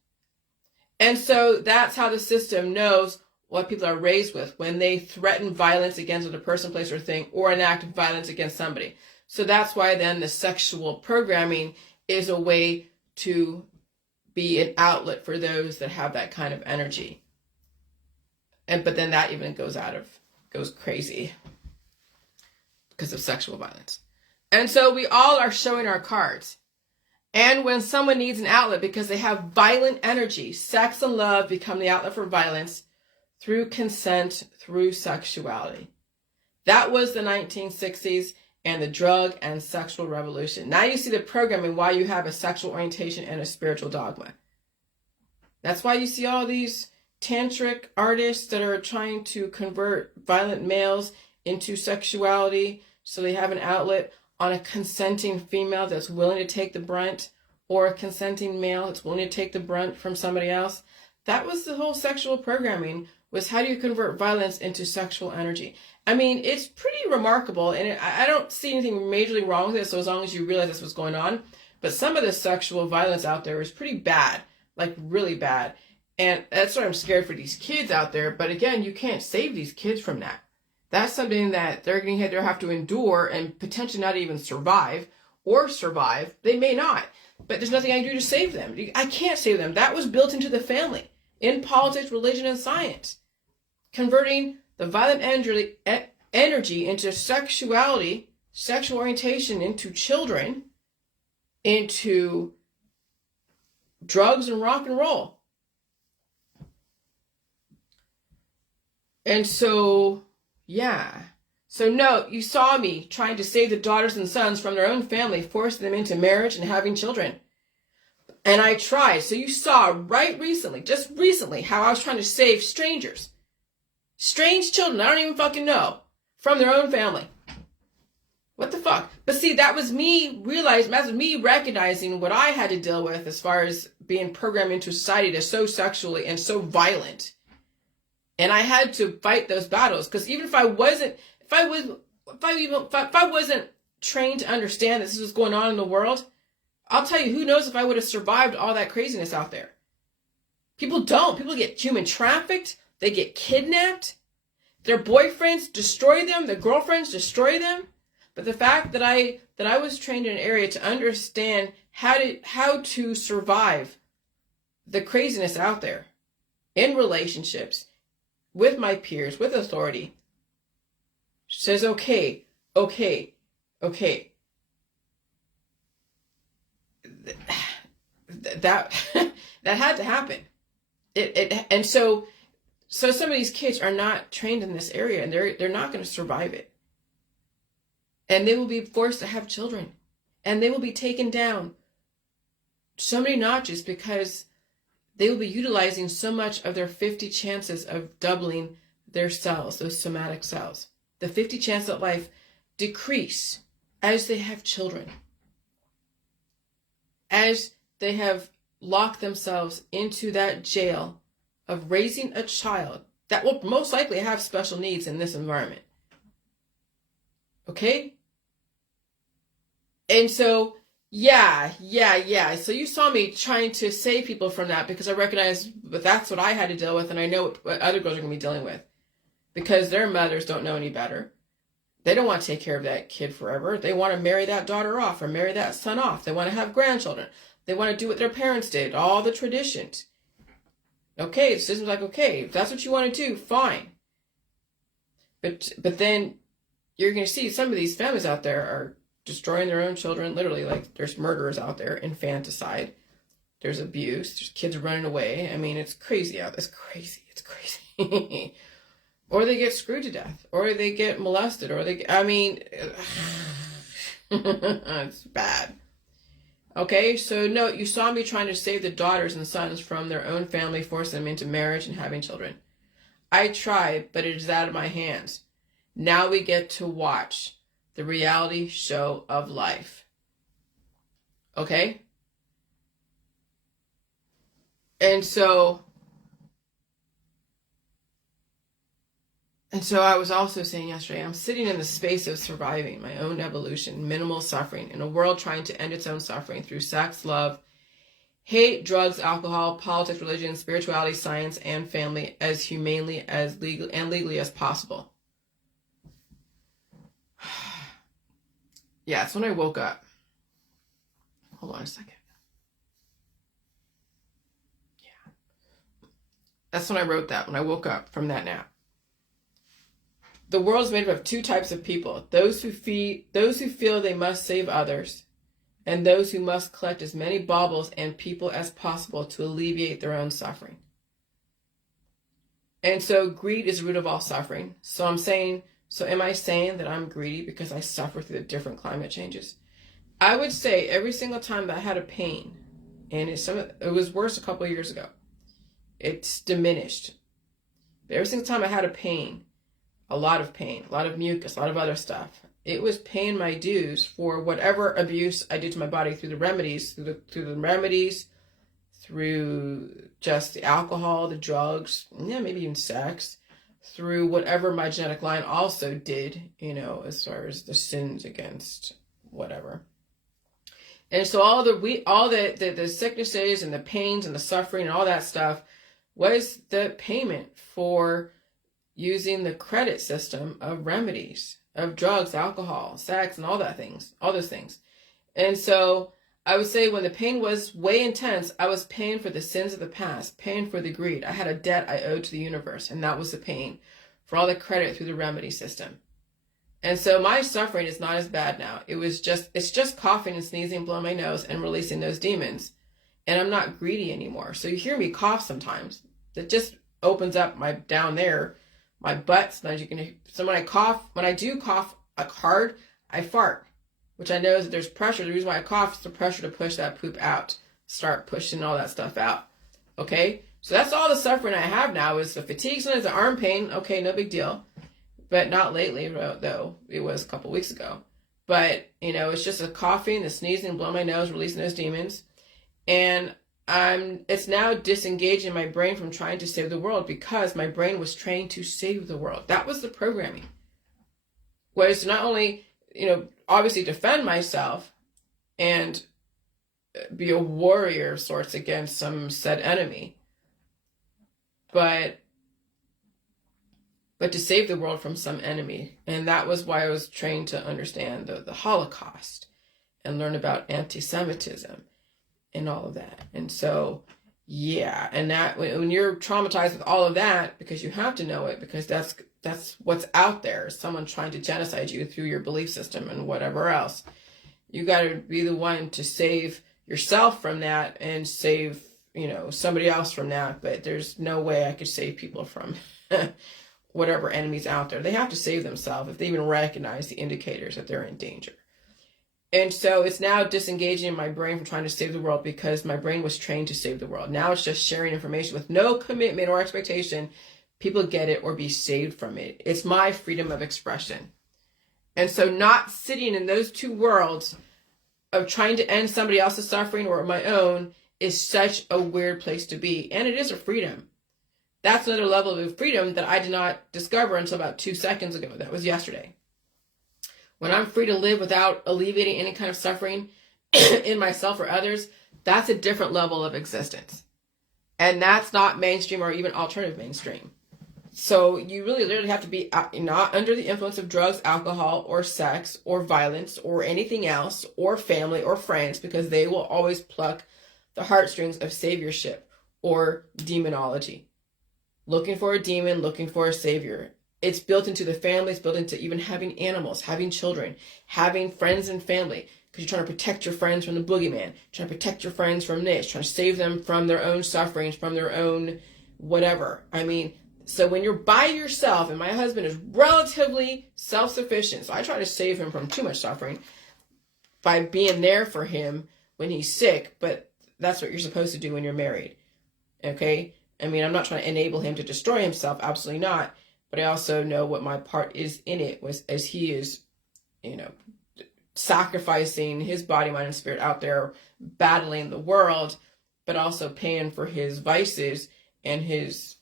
And so that's how the system knows what people are raised with when they threaten violence against a person, place, or thing, or enact violence against somebody. So that's why then the sexual programming is a way to be an outlet for those that have that kind of energy. But then that even goes crazy because of sexual violence. And so we all are showing our cards. And when someone needs an outlet because they have violent energy, sex and love become the outlet for violence through consent, through sexuality. That was the 1960s and the drug and sexual revolution. Now you see the programming why you have a sexual orientation and a spiritual dogma. That's why you see all these tantric artists that are trying to convert violent males into sexuality so they have an outlet on a consenting female that's willing to take the brunt, or a consenting male that's willing to take the brunt from somebody else. That was the whole sexual programming, was how do you convert violence into sexual energy? I mean, it's pretty remarkable, and I don't see anything majorly wrong with it, so as long as you realize that's what's going on. But some of the sexual violence out there is pretty bad, like really bad. And that's why I'm scared for these kids out there. But again, you can't save these kids from that. That's something that they're going to have to endure and potentially not even survive, or survive. They may not, but there's nothing I can do to save them. I can't save them. That was built into the family, in politics, religion, and science. Converting the violent energy into sexuality, sexual orientation, into children, into drugs and rock and roll. And so, yeah. So no, you saw me trying to save the daughters and sons from their own family, forcing them into marriage and having children. And I tried. So you saw right recently, just recently, how I was trying to save strangers. Strange children I don't even fucking know, from their own family. What the fuck? But see, that was me realizing, that was me recognizing what I had to deal with as far as being programmed into society that's so sexually and so violent. And I had to fight those battles, because even if I wasn't trained to understand that this was going on in the world, I'll tell you, who knows if I would have survived all that craziness out there. People don't. People get human trafficked. They get kidnapped. Their boyfriends destroy them. Their girlfriends destroy them. But the fact that I was trained in an area to understand how to survive the craziness out there in relationships, with my peers, with authority, says, okay. That had to happen. And so some of these kids are not trained in this area, and they're not going to survive it. And they will be forced to have children, and they will be taken down so many notches, because they will be utilizing so much of their 50 chances of doubling their cells, those somatic cells. The 50 chances of life decrease as they have children, as they have locked themselves into that jail of raising a child that will most likely have special needs in this environment. Okay? And so, yeah. So you saw me trying to save people from that, because I recognize that that's what I had to deal with, and I know what other girls are going to be dealing with, because their mothers don't know any better. They don't want to take care of that kid forever. They want to marry that daughter off, or marry that son off. They want to have grandchildren. They want to do what their parents did, all the traditions. Okay, the system's like, okay, if that's what you want to do, fine. But then you're going to see some of these families out there are destroying their own children. Literally, like, there's murderers out there, infanticide. There's abuse. There's kids running away. I mean, it's crazy out there. It's crazy. Or they get screwed to death. Or they get molested. It's bad. Okay, so no, you saw me trying to save the daughters and sons from their own family, forcing them into marriage and having children. I tried, but it is out of my hands. Now we get to watch the reality show of life. Okay? And so I was also saying yesterday, I'm sitting in the space of surviving my own evolution, minimal suffering, in a world trying to end its own suffering through sex, love, hate, drugs, alcohol, politics, religion, spirituality, science, and family, as humanely as legally as possible. Yeah, it's when I woke up. Hold on a second. Yeah. That's when I wrote that, when I woke up from that nap. The world is made up of two types of people: those who feel they must save others, and those who must collect as many baubles and people as possible to alleviate their own suffering. And so greed is the root of all suffering. So am I saying that I'm greedy because I suffer through the different climate changes? I would say every single time that I had a pain, and it was worse a couple of years ago, it's diminished. But every single time I had a pain, a lot of mucus, a lot of other stuff, it was paying my dues for whatever abuse I did to my body through the remedies, through just the alcohol, the drugs, maybe even sex, through whatever my genetic line also did, as far as the sins against whatever. And so all the sicknesses and the pains and the suffering and all that stuff was the payment for using the credit system of remedies, of drugs, alcohol, sex, and all those things. And so I would say when the pain was way intense, I was paying for the sins of the past, paying for the greed. I had a debt I owed to the universe, and that was the pain for all the credit through the remedy system. And so my suffering is not as bad now. It's just coughing and sneezing, blowing my nose, and releasing those demons. And I'm not greedy anymore. So you hear me cough sometimes. That just opens up down there, my butt. So when I do cough hard, I fart, which I know is that there's pressure. The reason why I cough is the pressure to push that poop out, start pushing all that stuff out. Okay? So that's all the suffering I have now is the fatigue, sometimes the arm pain. Okay, no big deal. But not lately, though. It was a couple weeks ago. But, it's just a coughing, the sneezing, blowing my nose, releasing those demons. And it's now disengaging my brain from trying to save the world because my brain was trained to save the world. That was the programming. Was to not only, obviously defend myself and be a warrior of sorts against some said enemy, but to save the world from some enemy. And that was why I was trained to understand the Holocaust and learn about anti-Semitism and all of that. And so, yeah, and that when you're traumatized with all of that, because you have to know it, because that's what's out there, someone trying to genocide you through your belief system and whatever else. You got to be the one to save yourself from that and save, somebody else from that. But there's no way I could save people from whatever enemies out there. They have to save themselves if they even recognize the indicators that they're in danger. And so it's now disengaging my brain from trying to save the world because my brain was trained to save the world. Now it's just sharing information with no commitment or expectation. People get it or be saved from it. It's my freedom of expression. And so not sitting in those two worlds of trying to end somebody else's suffering or my own is such a weird place to be. And it is a freedom. That's another level of freedom that I did not discover until about 2 seconds ago. That was yesterday. When I'm free to live without alleviating any kind of suffering in myself or others, that's a different level of existence. And that's not mainstream or even alternative mainstream. So you really literally have to be not under the influence of drugs, alcohol, or sex, or violence, or anything else, or family, or friends, because they will always pluck the heartstrings of saviorship or demonology. Looking for a demon, looking for a savior. It's built into the family. It's built into even having animals, having children, having friends and family. Because you're trying to protect your friends from the boogeyman. Trying to protect your friends from this. Trying to save them from their own sufferings, from their own whatever. So when you're by yourself, and my husband is relatively self-sufficient, so I try to save him from too much suffering by being there for him when he's sick, but that's what you're supposed to do when you're married. Okay? I'm not trying to enable him to destroy himself, absolutely not. But I also know what my part is in it, as he is, sacrificing his body, mind, and spirit out there, battling the world, but also paying for his vices and his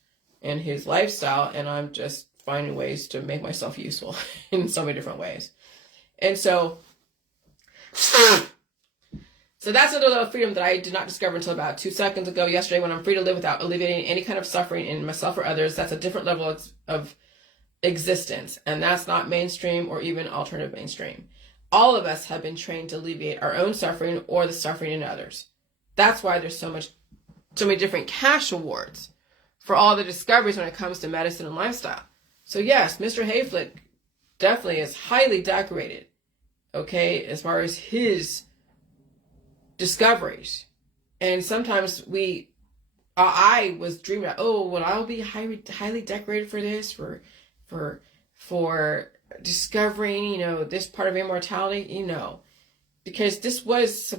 lifestyle. And I'm just finding ways to make myself useful in so many different ways. And so that's another level of freedom that I did not discover until about 2 seconds ago yesterday, when I'm free to live without alleviating any kind of suffering in myself or others. That's a different level of existence. And that's not mainstream or even alternative mainstream. All of us have been trained to alleviate our own suffering or the suffering in others. That's why there's so many different cash awards for all the discoveries when it comes to medicine and lifestyle. So yes, Mr. Hayflick definitely is highly decorated, okay, as far as his discoveries. And sometimes I was dreaming, oh, well, I'll be highly decorated for this, for discovering, this part of immortality, because this was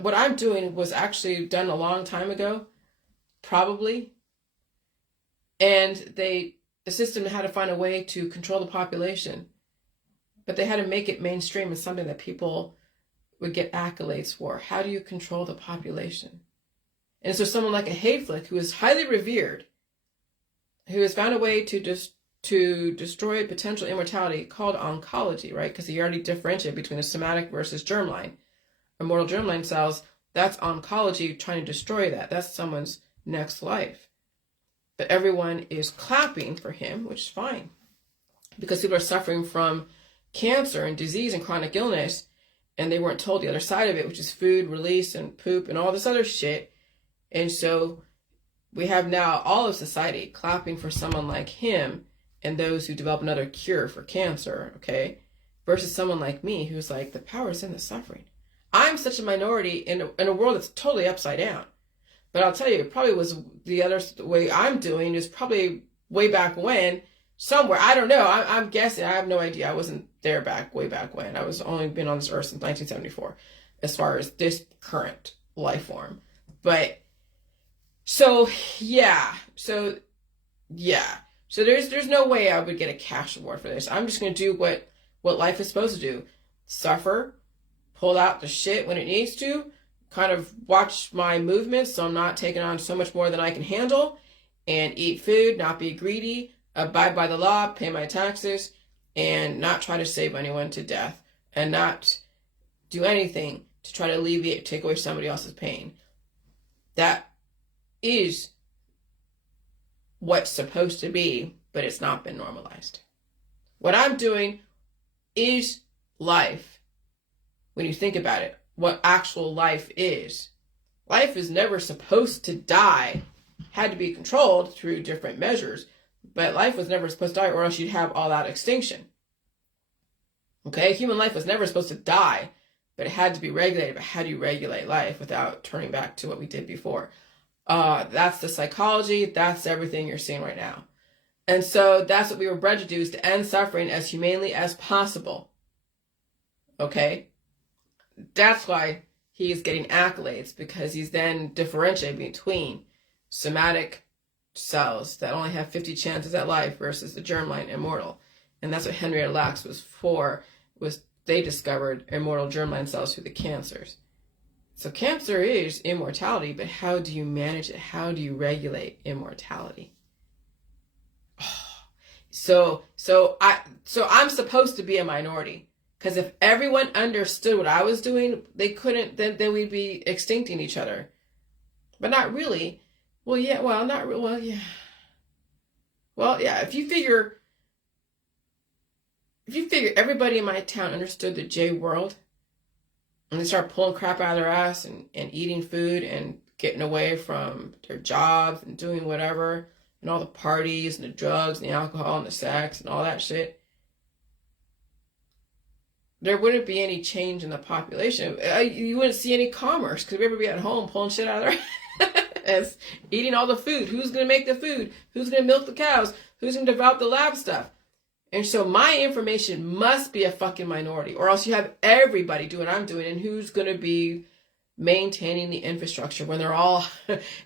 what I'm doing was actually done a long time ago, probably. And the system had to find a way to control the population, but they had to make it mainstream and something that people would get accolades for. How do you control the population? And so someone like a Hayflick, who is highly revered, who has found a way to destroy potential immortality called oncology, right? Because he already differentiated between the somatic versus germline. Immortal germline cells, that's oncology trying to destroy that. That's someone's next life. But everyone is clapping for him, which is fine. Because people are suffering from cancer and disease and chronic illness, and they weren't told the other side of it, which is food release and poop and all this other shit. And so we have now all of society clapping for someone like him and those who develop another cure for cancer, okay? Versus someone like me who's like, the power is in the suffering. I'm such a minority in a world that's totally upside down. But I'll tell you, it probably was the other way I'm doing is probably way back when, somewhere. I don't know. I'm guessing. I have no idea. I wasn't there way back when. I was only been on this earth since 1974 as far as this current life form. But So there's no way I would get a cash award for this. I'm just going to do what life is supposed to do. Suffer, pull out the shit when it needs to, kind of watch my movements so I'm not taking on so much more than I can handle, and eat food, not be greedy, abide by the law, pay my taxes, and not try to save anyone to death, and not do anything to try to alleviate, take away somebody else's pain. That is what's supposed to be, but it's not been normalized. What I'm doing is life. When you think about it, what actual life is. Life is never supposed to die. Had to be controlled through different measures, but life was never supposed to die, or else you'd have all out extinction. Okay, human life was never supposed to die, but it had to be regulated. But how do you regulate life without turning back to what we did before? That's the psychology. That's everything you're seeing right now. And so that's what we were bred to do, is to end suffering as humanely as possible. Okay? That's why he's getting accolades, because he's then differentiating between somatic cells that only have 50 chances at life versus the germline immortal. And that's what Henrietta Lacks was for, was they discovered immortal germline cells through the cancers. So cancer is immortality, but how do you manage it? How do you regulate immortality? So I'm supposed to be a minority, because if everyone understood what I was doing, they couldn't, then we'd be extincting each other. But not really. Well, yeah, well, not really. Well, yeah. Well, yeah, if you figure everybody in my town understood the J world, and they start pulling crap out of their ass and eating food and getting away from their jobs and doing whatever, and all the parties and the drugs and the alcohol and the sex and all that shit, there wouldn't be any change in the population. You wouldn't see any commerce, because we'd be at home pulling shit out of their ass, eating all the food. Who's going to make the food? Who's going to milk the cows? Who's going to develop the lab stuff? And so my information must be a fucking minority, or else you have everybody doing what I'm doing, and who's going to be maintaining the infrastructure when they're all,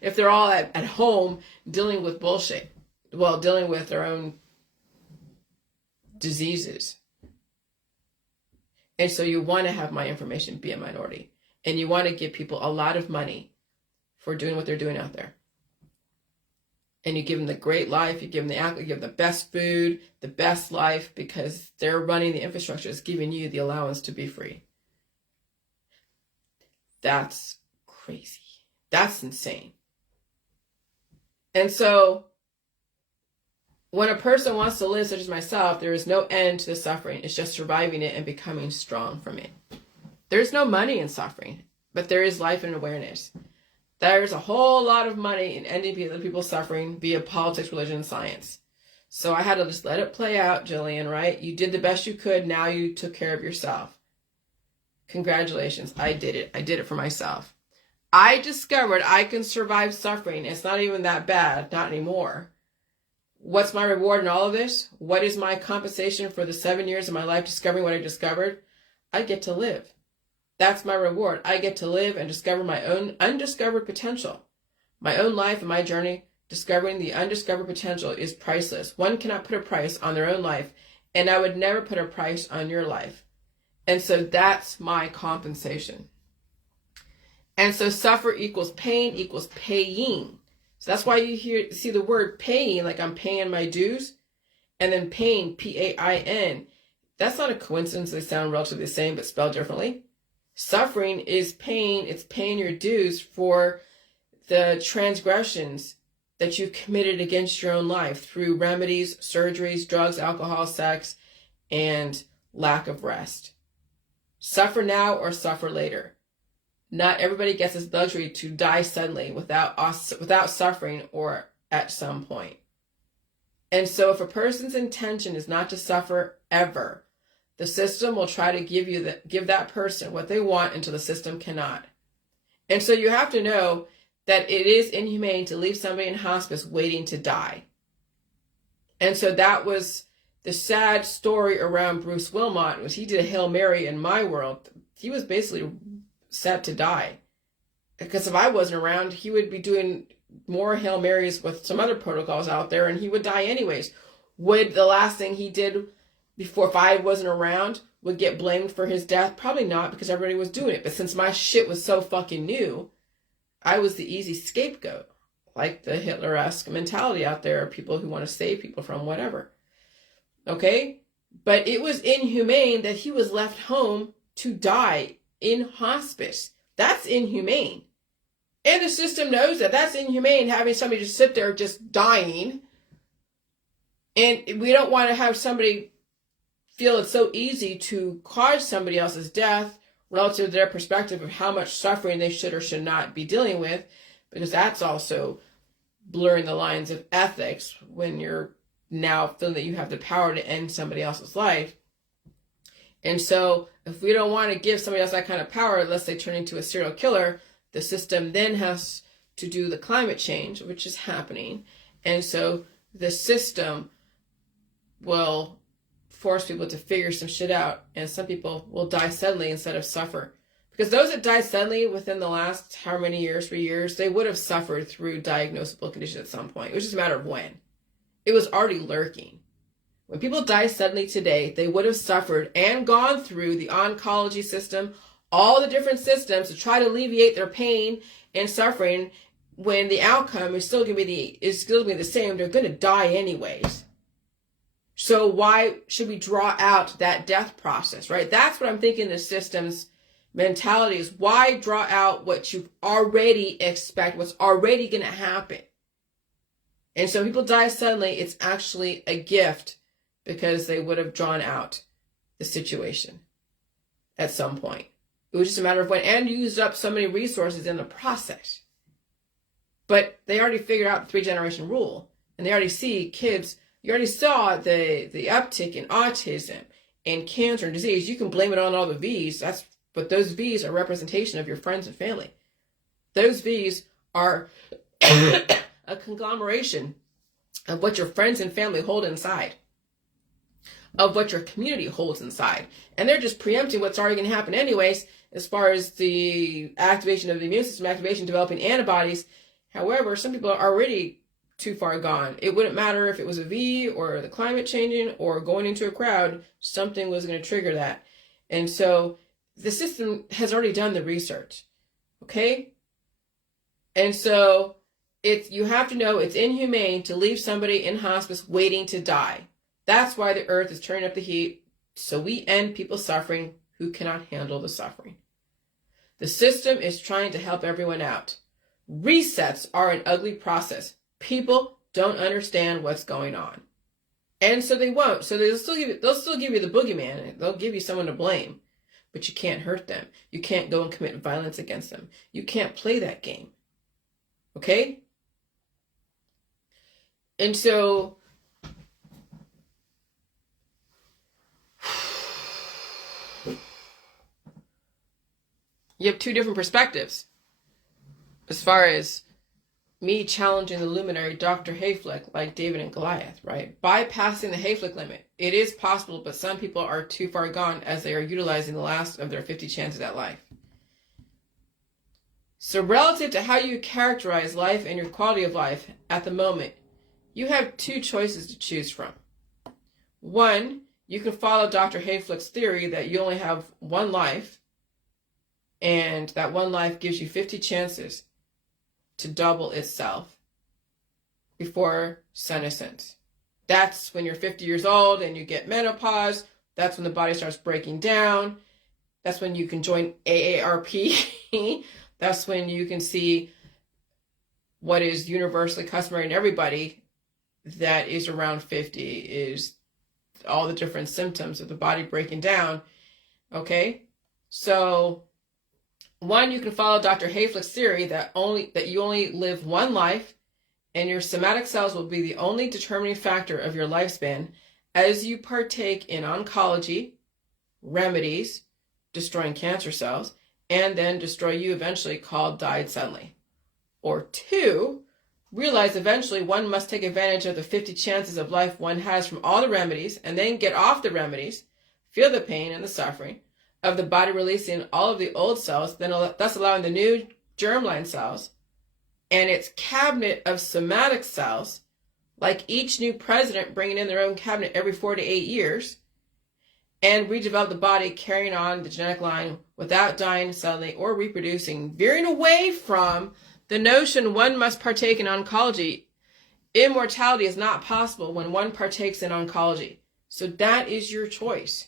if they're all at home dealing with bullshit, well, dealing with their own diseases. And so you want to have my information be a minority, and you want to give people a lot of money for doing what they're doing out there. And you give them the great life, you give them you give them the best food, the best life, because they're running the infrastructure. It's giving you the allowance to be free. That's crazy. That's insane. And so when a person wants to live such as myself, there is no end to the suffering. It's just surviving it and becoming strong from it. There's no money in suffering, but there is life and awareness. There's a whole lot of money in ending people's suffering via politics, religion, and science. So I had to just let it play out, Jillian, right? You did the best you could. Now you took care of yourself. Congratulations. I did it. I did it for myself. I discovered I can survive suffering. It's not even that bad. Not anymore. What's my reward in all of this? What is my compensation for the 7 years of my life discovering what I discovered? I get to live. That's my reward. I get to live and discover my own undiscovered potential. My own life and my journey discovering the undiscovered potential is priceless. One cannot put a price on their own life, and I would never put a price on your life. And so that's my compensation. And so suffer equals pain equals paying. So that's why you see the word paying, like I'm paying my dues. And then pain, P-A-I-N. That's not a coincidence. They sound relatively the same, but spelled differently. Suffering is pain. It's paying your dues for the transgressions that you've committed against your own life through remedies, surgeries, drugs, alcohol, sex, and lack of rest. Suffer now or suffer later. Not everybody gets this luxury to die suddenly without suffering or at some point. And so if a person's intention is not to suffer ever, the system will try to give that person what they want until the system cannot. And so you have to know that it is inhumane to leave somebody in hospice waiting to die. And so that was the sad story around Bruce Wilmot. Was he did a Hail Mary in my world. He was basically set to die. Because if I wasn't around, he would be doing more Hail Marys with some other protocols out there, and he would die anyways. Would the last thing he did before, if I wasn't around, would get blamed for his death? Probably not, because everybody was doing it. But since my shit was so fucking new, I was the easy scapegoat. Like the Hitler-esque mentality out there of people who want to save people from whatever. Okay? But it was inhumane that he was left home to die in hospice. That's inhumane. And the system knows that. That's inhumane, having somebody just sit there just dying. And we don't want to have somebody feel it's so easy to cause somebody else's death relative to their perspective of how much suffering they should or should not be dealing with, because that's also blurring the lines of ethics when you're now feeling that you have the power to end somebody else's life. And so if we don't want to give somebody else that kind of power, unless they turn into a serial killer, the system then has to do the climate change, which is happening. And so the system will force people to figure some shit out, and some people will die suddenly instead of suffer. Because those that died suddenly within the last how many years, 3 years, they would have suffered through diagnosable conditions at some point. It was just a matter of when. It was already lurking. When people die suddenly today, they would have suffered and gone through the oncology system, all the different systems to try to alleviate their pain and suffering, when the outcome is still going to be the same. They're going to die anyways. So why should we draw out that death process, right? That's what I'm thinking the system's mentality is. Why draw out what you already expect, what's already going to happen? And so people die suddenly, it's actually a gift, because they would have drawn out the situation at some point. It was just a matter of when, and used up so many resources in the process. But they already figured out the 3-generation rule, and they already see kids. You already saw the uptick in autism and cancer and disease. You can blame it on all the V's. But those V's are representation of your friends and family. Those V's are a conglomeration of what your friends and family hold inside, of what your community holds inside. And they're just preempting what's already going to happen anyways, as far as the activation of the immune system, activation, developing antibodies. However, some people are already too far gone. It wouldn't matter if it was a V or the climate changing or going into a crowd, something was going to trigger that. And so the system has already done the research. Okay? And so you have to know it's inhumane to leave somebody in hospice waiting to die. That's why the earth is turning up the heat, so we end people suffering who cannot handle the suffering. The system is trying to help everyone out. Resets are an ugly process. People don't understand what's going on. And so they won't. So they'll still give you the boogeyman. They'll give you someone to blame. But you can't hurt them. You can't go and commit violence against them. You can't play that game. Okay? And so You have two different perspectives. As far as me challenging the luminary Dr. Hayflick, like David and Goliath, right? Bypassing the Hayflick limit. It is possible, but some people are too far gone as they are utilizing the last of their 50 chances at life. So relative to how you characterize life and your quality of life at the moment, you have two choices to choose from. One, you can follow Dr. Hayflick's theory that you only have one life, and that one life gives you 50 chances to double itself before senescence. That's when you're 50 years old and you get menopause. That's when the body starts breaking down. That's when you can join AARP. That's when you can see what is universally customary in everybody that is around 50 is all the different symptoms of the body breaking down. Okay? So, one, you can follow Dr. Hayflick's theory that you only live one life, and your somatic cells will be the only determining factor of your lifespan as you partake in oncology, remedies, destroying cancer cells, and then destroy you eventually, called died suddenly. Or two, realize eventually one must take advantage of the 50 chances of life one has from all the remedies, and then get off the remedies, feel the pain and the suffering of the body releasing all of the old cells, then thus allowing the new germline cells and its cabinet of somatic cells, like each new president bringing in their own cabinet every 4 to 8 years, and redevelop the body, carrying on the genetic line without dying suddenly or reproducing, veering away from the notion one must partake in oncology. Immortality is not possible when one partakes in oncology. So that is your choice.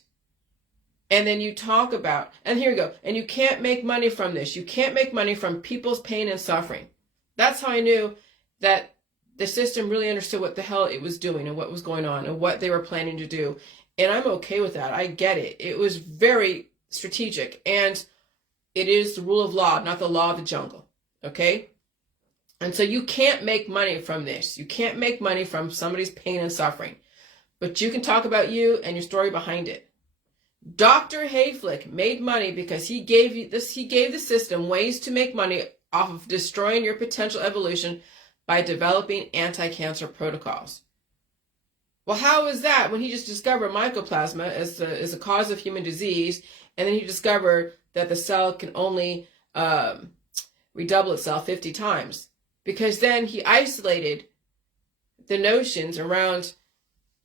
And then you talk about, and here we go, and you can't make money from this. You can't make money from people's pain and suffering. That's how I knew that the system really understood what the hell it was doing and what was going on and what they were planning to do. And I'm okay with that. I get it. It was very strategic. And it is the rule of law, not the law of the jungle. Okay? And so you can't make money from this. You can't make money from somebody's pain and suffering. But you can talk about you and your story behind it. Dr. Hayflick made money because he gave the system ways to make money off of destroying your potential evolution by developing anti-cancer protocols. Well, how is that when he just discovered mycoplasma as a cause of human disease, and then he discovered that the cell can only redouble itself 50 times? Because then he isolated the notions around.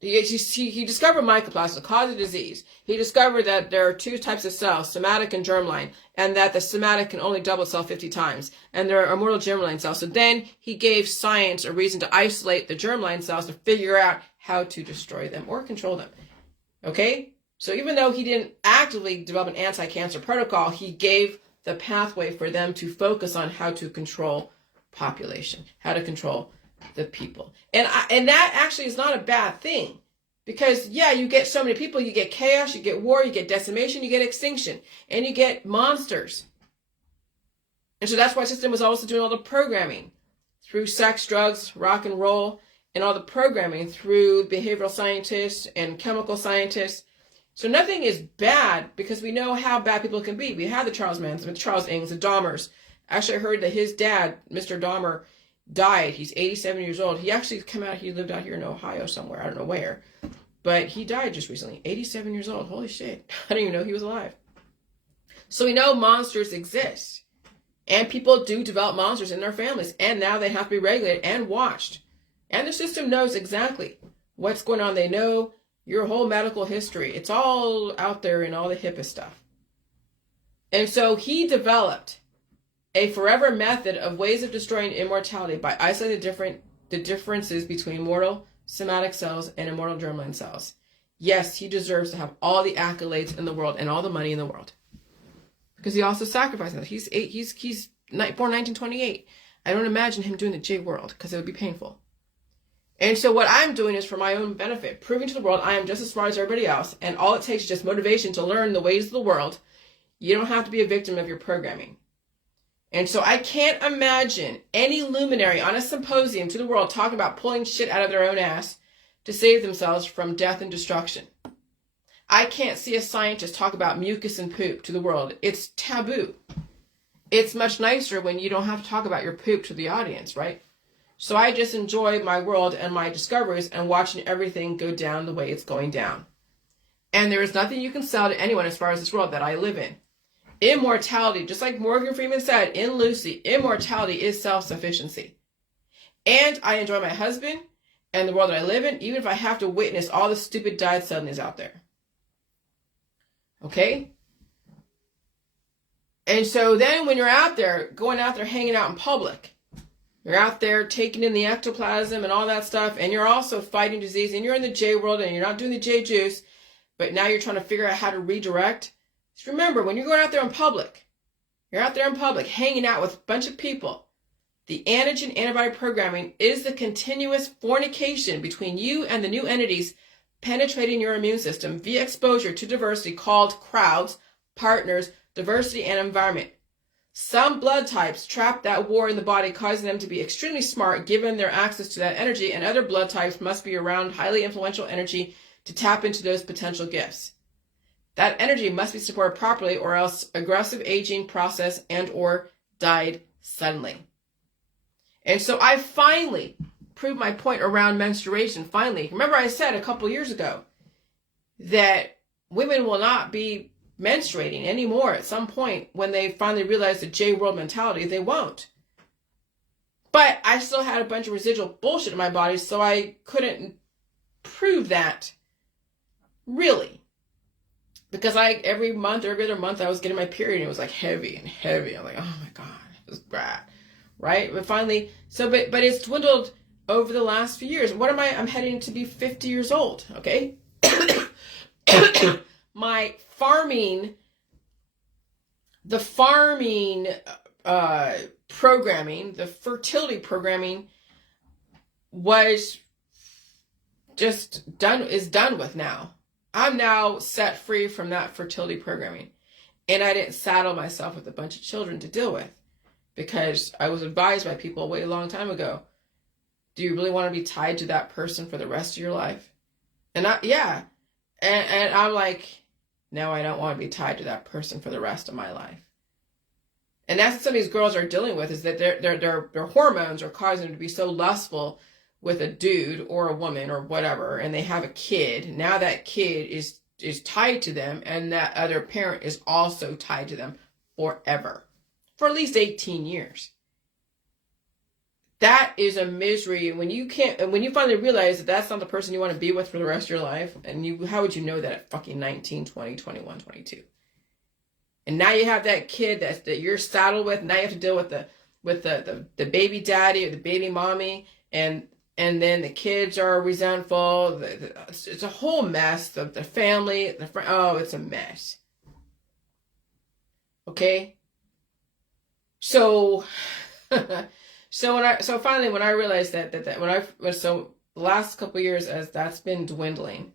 He discovered mycoplasma, the cause of disease. He discovered that there are two types of cells, somatic and germline, and that the somatic can only double itself 50 times. And there are immortal germline cells. So then he gave science a reason to isolate the germline cells to figure out how to destroy them or control them. Okay? So even though he didn't actively develop an anti-cancer protocol, he gave the pathway for them to focus on how to control population, how to control the people. And that actually is not a bad thing, because yeah, you get so many people, you get chaos, you get war, you get decimation, you get extinction, and you get monsters. And so that's why the system was also doing all the programming through sex, drugs, rock and roll, and all the programming through behavioral scientists and chemical scientists. So nothing is bad, because we know how bad people can be. We have the Charles Mansons, the Charles Ings, the Dahmers. Actually, I heard that his dad, Mr. Dahmer, died. He's 87 years old. He actually he lived out here in Ohio somewhere. I don't know where. But he died just recently. 87 years old. Holy shit. I didn't even know he was alive. So we know monsters exist. And people do develop monsters in their families. And now they have to be regulated and watched. And the system knows exactly what's going on. They know your whole medical history. It's all out there in all the HIPAA stuff. And so he developed a forever method of ways of destroying immortality by isolating the differences between mortal somatic cells and immortal germline cells. Yes, he deserves to have all the accolades in the world and all the money in the world, because he also sacrificed that. He's born 1928. I don't imagine him doing the J world, because it would be painful. And so what I'm doing is for my own benefit, proving to the world I am just as smart as everybody else, and all it takes is just motivation to learn the ways of the world. You don't have to be a victim of your programming. And so I can't imagine any luminary on a symposium to the world talking about pulling shit out of their own ass to save themselves from death and destruction. I can't see a scientist talk about mucus and poop to the world. It's taboo. it's much nicer when you don't have to talk about your poop to the audience, right? So I just enjoy my world and my discoveries and watching everything go down the way it's going down. And there is nothing you can sell to anyone as far as this world that I live in. Immortality, just like Morgan Freeman said in Lucy, immortality is self-sufficiency. And I enjoy my husband and the world that I live in, even if I have to witness all the stupid diet suddenlies out there. Okay? And so then when you're out there, going out there, hanging out in public, you're out there taking in the ectoplasm and all that stuff, and you're also fighting disease, and you're in the J world, and you're not doing the J juice, but now you're trying to figure out how to redirect. Just remember, when you're going out there in public, you're out there in public, hanging out with a bunch of people, the antigen antibody programming is the continuous fornication between you and the new entities penetrating your immune system via exposure to diversity called crowds, partners, diversity, and environment. Some blood types trap that war in the body, causing them to be extremely smart given their access to that energy, and other blood types must be around highly influential energy to tap into those potential gifts. That energy must be supported properly, or else aggressive aging process and or died suddenly. And so I finally proved my point around menstruation. Finally, remember I said a couple years ago that women will not be menstruating anymore at some point when they finally realize the J world mentality. They won't. But I still had a bunch of residual bullshit in my body, so I couldn't prove that really. Because every month or every other month I was getting my period and it was like heavy and heavy. I'm like, oh my God, it was bad. Right? But finally, but it's dwindled over the last few years. What am I? I'm heading to be 50 years old, okay? My the farming programming, the fertility programming was just is done with now. I'm now set free from that fertility programming. And I didn't saddle myself with a bunch of children to deal with, because I was advised by people way a long time ago, do you really want to be tied to that person for the rest of your life? And yeah. And I'm like, no, I don't want to be tied to that person for the rest of my life. And that's what some of these girls are dealing with, is that their hormones are causing them to be so lustful with a dude or a woman or whatever, and they have a kid. Now that kid is tied to them, and that other parent is also tied to them forever, for at least 18 years. That is a misery when you finally realize that that's not the person you want to be with for the rest of your life. And how would you know that at fucking 19, 20, 21, 22? And now you have that kid that you're saddled with. Now you have to deal with the baby daddy or the baby mommy, and then the kids are resentful. It's a whole mess. The family, it's a mess. Okay. So, so finally, when I realized that the last couple of years, as that's been dwindling,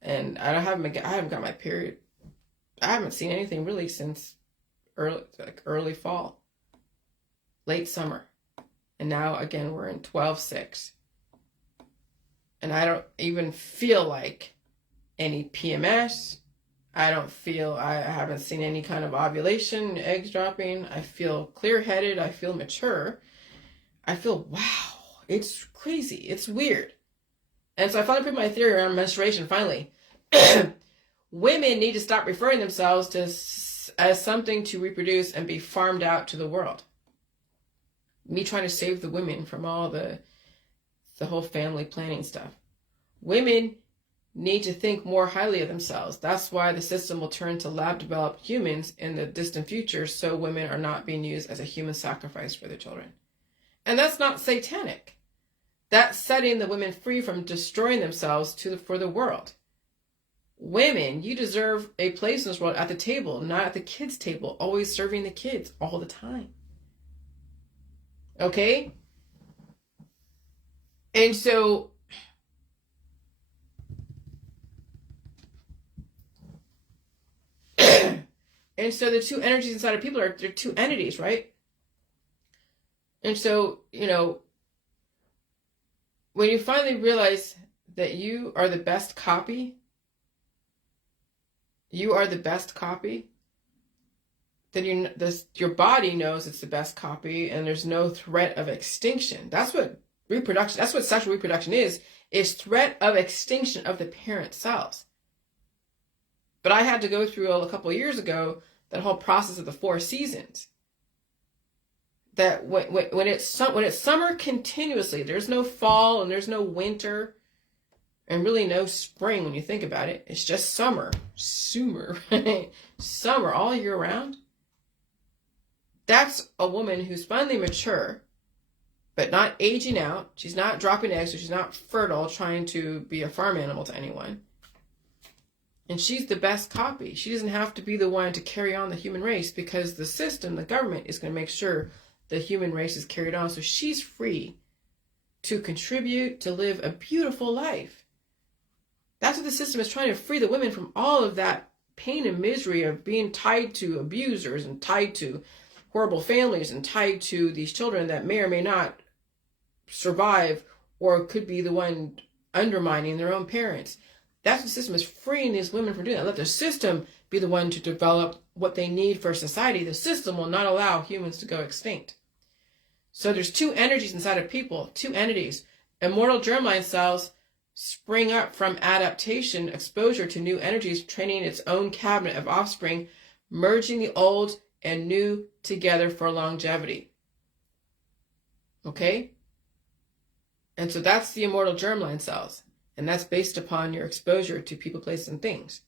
and I haven't got my period. I haven't seen anything really since early fall, late summer. And now again, we're in 12/6. And I don't even feel like any PMS. I haven't seen any kind of ovulation, eggs dropping. I feel clear-headed. I feel mature. I feel, wow, it's crazy. It's weird. And so I finally put my theory around menstruation, finally. Women need to stop referring themselves to as something to reproduce and be farmed out to the world. Me trying to save the women from all the whole family planning stuff. Women need to think more highly of themselves. That's why the system will turn to lab-developed humans in the distant future, so women are not being used as a human sacrifice for their children. And that's not satanic. That's setting the women free from destroying themselves for the world. Women, you deserve a place in this world at the table, not at the kids' table, always serving the kids all the time. Okay? And so the two energies inside of people they're two entities, right? And so, when you finally realize that you are the best copy, then your body knows it's the best copy and there's no threat of extinction. That's what reproduction, that's what sexual reproduction is threat of extinction of the parent cells. But I had to go through a couple of years ago that whole process of the 4 seasons. That when it's summer continuously, there's no fall and there's no winter and really no spring when you think about it. It's just summer all year round. That's a woman who's finally mature, but not aging out. She's not dropping eggs, so she's not fertile, trying to be a farm animal to anyone. And she's the best copy. She doesn't have to be the one to carry on the human race because the system, the government, is going to make sure the human race is carried on. So she's free to contribute, to live a beautiful life. That's what the system is trying to free the women from all of that pain and misery of being tied to abusers and tied to horrible families and tied to these children that may or may not survive or could be the one undermining their own parents. That's what the system is freeing these women from doing that. Let the system be the one to develop what they need for society. The system will not allow humans to go extinct. So there's 2 energies inside of people, 2 entities. Immortal germline cells spring up from adaptation, exposure to new energies, training its own cabinet of offspring, merging the old and new together for longevity. Okay? And so that's the immortal germline cells. And that's based upon your exposure to people, places, and things.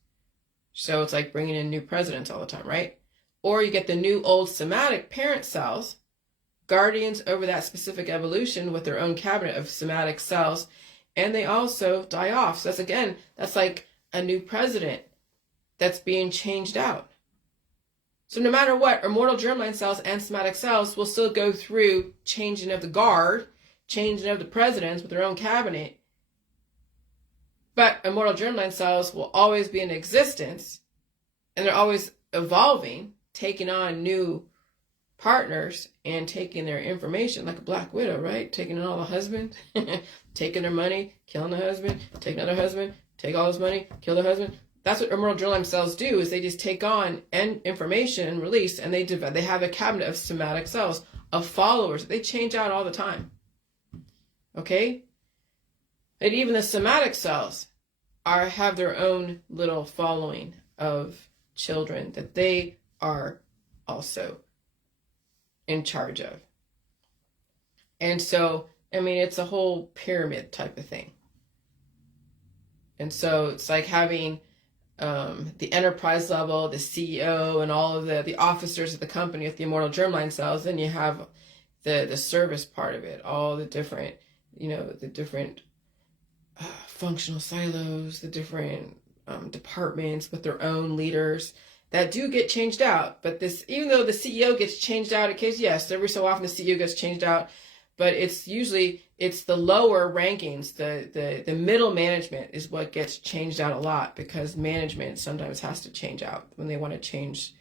So it's like bringing in new presidents all the time, right? Or you get the new old somatic parent cells, guardians over that specific evolution with their own cabinet of somatic cells, and they also die off. So that's like a new president that's being changed out. So no matter what, immortal germline cells and somatic cells will still go through changing of the guard, changing of the presidents with their own cabinet. But immortal germline cells will always be in existence, and they're always evolving, taking on new partners and taking their information, like a black widow, right? Taking in all the husbands, taking their money, killing the husband, take another husband, take all his money, kill the husband. That's what immortal germline cells do, is they just take on information and release, and they have a cabinet of somatic cells, of followers. They change out all the time. Okay? And even the somatic cells have their own little following of children that they are also in charge of. And so, I mean, it's a whole pyramid type of thing. And so it's like having the enterprise level, the CEO, and all of the officers of the company with the immortal germline cells. Then you have the service part of it, all the different, the different functional silos, the different departments with their own leaders that do get changed out. But even though the CEO gets changed out in case, yes, every so often the CEO gets changed out, but it's the lower rankings, the middle management is what gets changed out a lot, because management sometimes has to change out when they want to change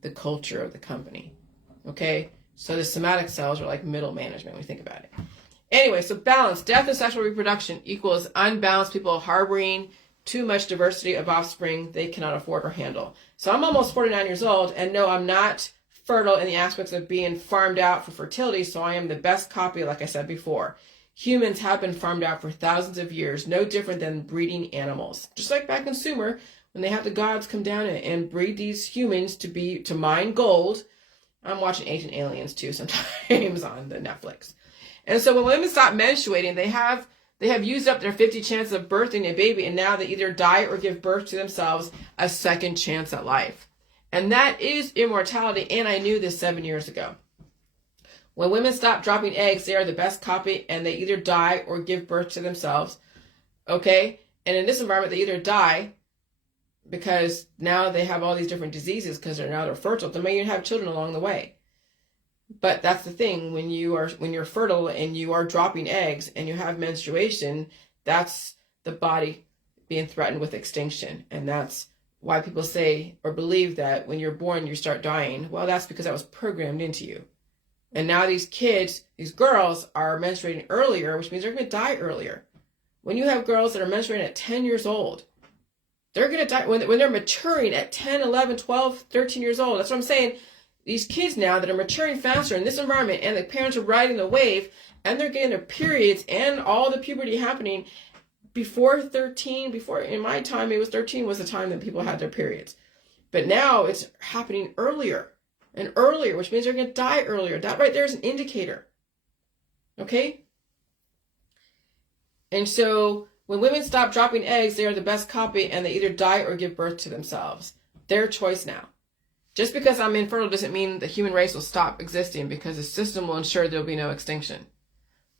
the culture of the company. Okay? So the somatic cells are like middle management when you think about it. Anyway, so balance, death and sexual reproduction equals unbalanced people harboring too much diversity of offspring they cannot afford or handle. So I'm almost 49 years old, and no, I'm not fertile in the aspects of being farmed out for fertility, so I am the best copy, like I said before. Humans have been farmed out for thousands of years, no different than breeding animals. Just like back in Sumer, when they have the gods come down and breed these humans to mine gold. I'm watching Ancient Aliens too sometimes on the Netflix. And so when women stop menstruating, they have used up their 50 chances of birthing a baby, and now they either die or give birth to themselves a second chance at life. And that is immortality, and I knew this 7 years ago. When women stop dropping eggs, they are the best copy, and they either die or give birth to themselves. Okay? And in this environment, they either die because now they have all these different diseases because they're fertile. They may even have children along the way. But that's the thing, when you're fertile and you are dropping eggs and you have menstruation, that's the body being threatened with extinction. And that's why people say or believe that when you're born, you start dying. Well, that's because that was programmed into you. And now these kids, these girls, are menstruating earlier, which means they're going to die earlier. When you have girls that are menstruating at 10 years old, they're going to die when they're maturing at 10, 11, 12, 13 years old. That's what I'm saying. these kids now that are maturing faster in this environment, and the parents are riding the wave, and they're getting their periods and all the puberty happening before 13. Before, in my time, it was 13 was the time that people had their periods. But now it's happening earlier and earlier, which means they're going to die earlier. That right there is an indicator. Okay? And so when women stop dropping eggs, they are the best copy, and they either die or give birth to themselves. Their choice now. Just because I'm infertile doesn't mean the human race will stop existing, because the system will ensure there will be no extinction.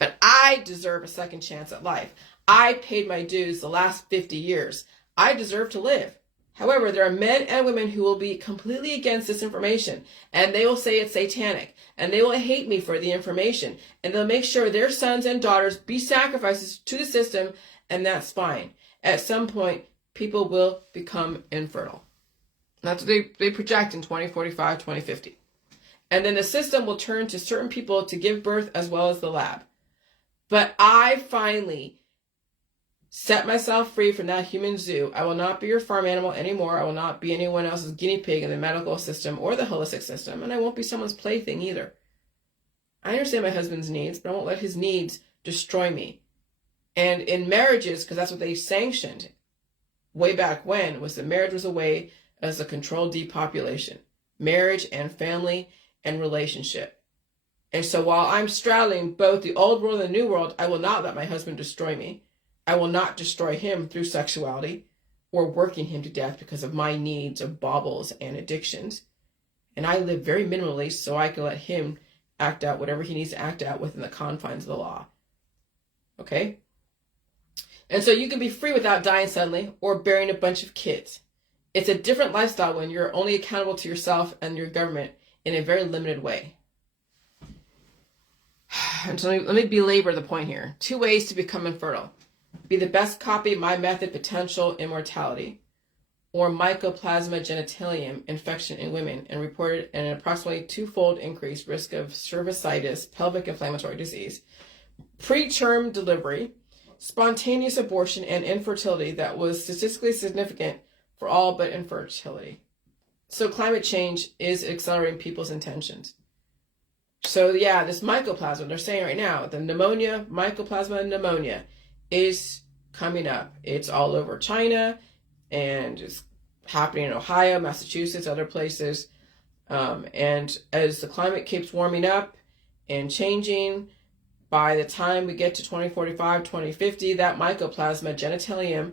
But I deserve a second chance at life. I paid my dues the last 50 years. I deserve to live. However, there are men and women who will be completely against this information, and they will say it's satanic, and they will hate me for the information, and they'll make sure their sons and daughters be sacrifices to the system, and that's fine. At some point, people will become infertile. That's what they project in 2045, 2050. And then the system will turn to certain people to give birth as well as the lab. But I finally set myself free from that human zoo. I will not be your farm animal anymore. I will not be anyone else's guinea pig in the medical system or the holistic system. And I won't be someone's plaything either. I understand my husband's needs, but I won't let his needs destroy me. And in marriages, because that's what they sanctioned way back when, was that marriage was a way as a controlled depopulation. Marriage and family and relationship. And so while I'm straddling both the old world and the new world, I will not let my husband destroy me. I will not destroy him through sexuality or working him to death because of my needs of baubles and addictions. And I live very minimally so I can let him act out whatever he needs to act out within the confines of the law. Okay? And so you can be free without dying suddenly or bearing a bunch of kids. It's a different lifestyle when you're only accountable to yourself and your government in a very limited way. And so let me belabor the point here. 2 ways to become infertile. Be the best copy, my method, potential immortality, or mycoplasma genitalium infection in women, and reported an approximately 2-fold increased risk of cervicitis, pelvic inflammatory disease, preterm delivery, spontaneous abortion, and infertility that was statistically significant for all but infertility. So climate change is accelerating people's intentions. So yeah, this mycoplasma, they're saying right now, the pneumonia, mycoplasma pneumonia, is coming up. It's all over China, and it's happening in Ohio, Massachusetts, other places. And as the climate keeps warming up and changing, by the time we get to 2045, 2050, that mycoplasma genitalium,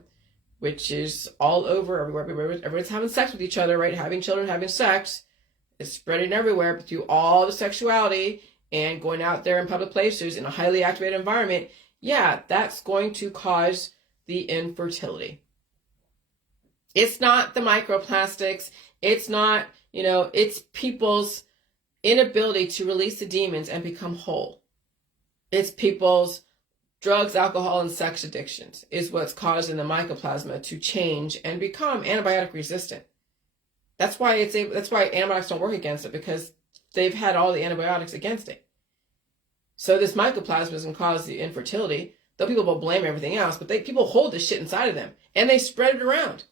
which is all over everywhere, everyone's having sex with each other, right? Having children, having sex, is spreading everywhere, but through all the sexuality and going out there in public places in a highly activated environment, yeah, that's going to cause the infertility. It's not the microplastics. It's not, it's people's inability to release the demons and become whole. It's people's drugs, alcohol, and sex addictions is what's causing the mycoplasma to change and become antibiotic resistant. That's why antibiotics don't work against it, because they've had all the antibiotics against it. So this mycoplasma doesn't cause the infertility, though people will blame everything else, but people hold this shit inside of them, and they spread it around.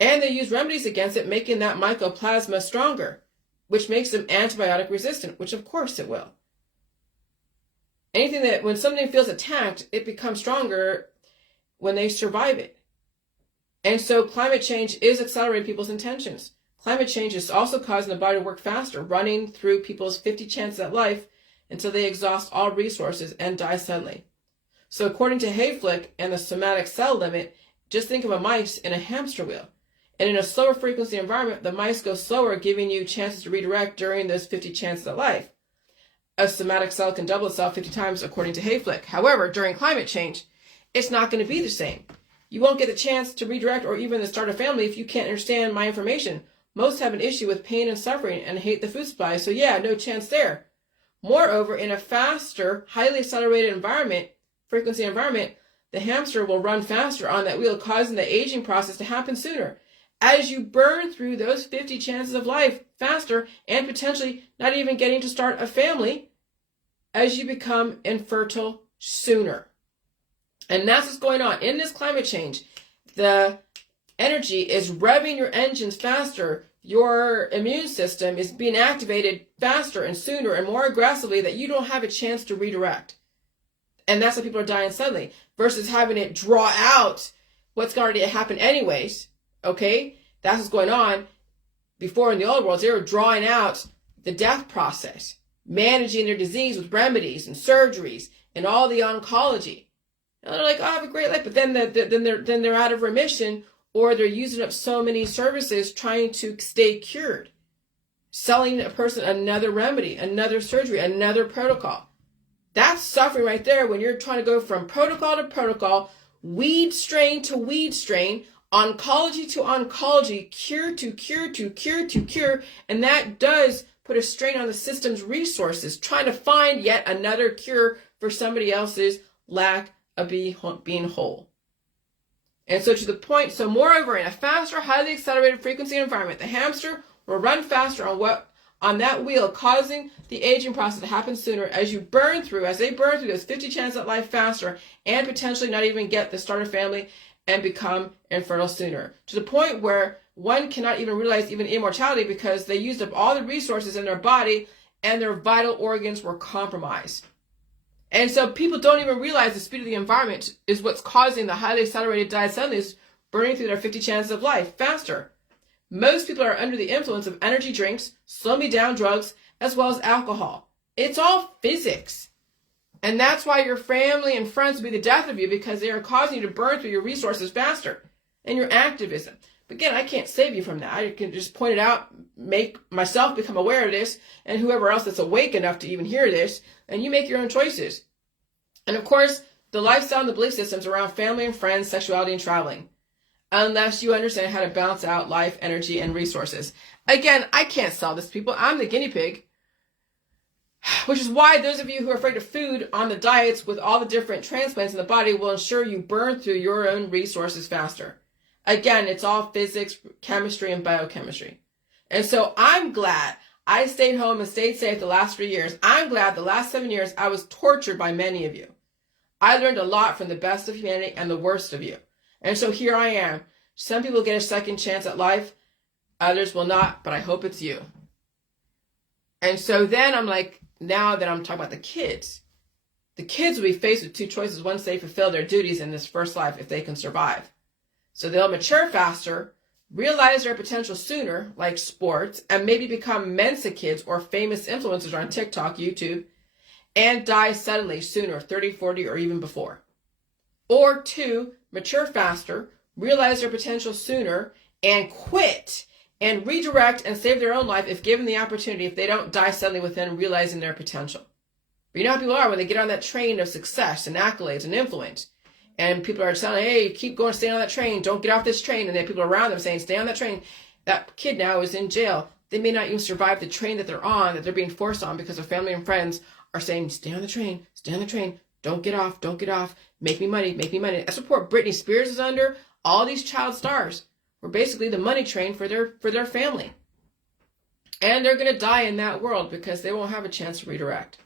And they use remedies against it, making that mycoplasma stronger, which makes them antibiotic resistant, which of course it will. When something feels attacked, it becomes stronger when they survive it. And so climate change is accelerating people's intentions. Climate change is also causing the body to work faster, running through people's 50 chances at life until they exhaust all resources and die suddenly. So according to Hayflick and the somatic cell limit, just think of a mice in a hamster wheel. And in a slower frequency environment, the mice go slower, giving you chances to redirect during those 50 chances at life. A somatic cell can double itself 50 times according to Hayflick. However, during climate change, it's not going to be the same. You won't get the chance to redirect or even to start a family if you can't understand my information. Most have an issue with pain and suffering and hate the food supply, so yeah, no chance there. Moreover, in a faster, highly accelerated frequency environment, the hamster will run faster on that wheel, causing the aging process to happen sooner. As you burn through those 50 chances of life faster and potentially not even getting to start a family, as you become infertile sooner. And that's what's going on. In this climate change, the energy is revving your engines faster. your immune system is being activated faster and sooner and more aggressively that you don't have a chance to redirect. And that's why people are dying suddenly versus having it draw out what's going to happen anyways. Okay? That's what's going on. Before in the old worlds, they were drawing out the death process, managing their disease with remedies and surgeries and all the oncology. And they're like, oh, I have a great life. But then they're out of remission, or they're using up so many services trying to stay cured, selling a person another remedy, another surgery, another protocol. That's suffering right there when you're trying to go from protocol to protocol, weed strain to weed strain, oncology to oncology, cure to cure to cure to cure. And that does put a strain on the system's resources, trying to find yet another cure for somebody else's lack of being whole. And so to the point, so moreover, in a faster, highly accelerated frequency environment, the hamster will run faster on that wheel, causing the aging process to happen sooner as they burn through those 50 chances at life faster and potentially not even get the starter family and become infertile sooner. To the point where one cannot even realize even immortality because they used up all the resources in their body and their vital organs were compromised. And so people don't even realize the speed of the environment is what's causing the highly accelerated die suddenly burning through their 50 chances of life faster. Most people are under the influence of energy drinks, slow me down drugs, as well as alcohol. It's all physics. And that's why your family and friends will be the death of you, because they are causing you to burn through your resources faster and your activism. But again, I can't save you from that. I can just point it out, make myself become aware of this, and whoever else that's awake enough to even hear this, and you make your own choices. And of course, the lifestyle and the belief systems around family and friends, sexuality, and traveling. Unless you understand how to balance out life, energy, and resources. Again, I can't sell this to people. I'm the guinea pig. Which is why those of you who are afraid of food on the diets with all the different transplants in the body will ensure you burn through your own resources faster. Again, it's all physics, chemistry, and biochemistry. And so I'm glad I stayed home and stayed safe the last 3 years. I'm glad the last 7 years I was tortured by many of you. I learned a lot from the best of humanity and the worst of you. And so here I am. Some people get a second chance at life. Others will not, but I hope it's you. And so then I'm like, now that I'm talking about the kids will be faced with two choices once they fulfill their duties in this first life if they can survive. So they'll mature faster, realize their potential sooner, like sports, and maybe become Mensa kids or famous influencers on TikTok, YouTube, and die suddenly sooner, 30, 40, or even before. Or two, mature faster, realize their potential sooner, and quit and redirect and save their own life if given the opportunity, if they don't die suddenly within realizing their potential. But you know how people are when they get on that train of success and accolades and influence. And people are telling, hey, keep going, stay on that train. Don't get off this train. And then people around them saying, stay on that train. That kid now is in jail. They may not even survive the train that they're on, that they're being forced on because their family and friends are saying, stay on the train, stay on the train. Don't get off, don't get off. Make me money, make me money. That's what poor Britney Spears is under. All these child stars were basically the money train for their family. And they're going to die in that world because they won't have a chance to redirect.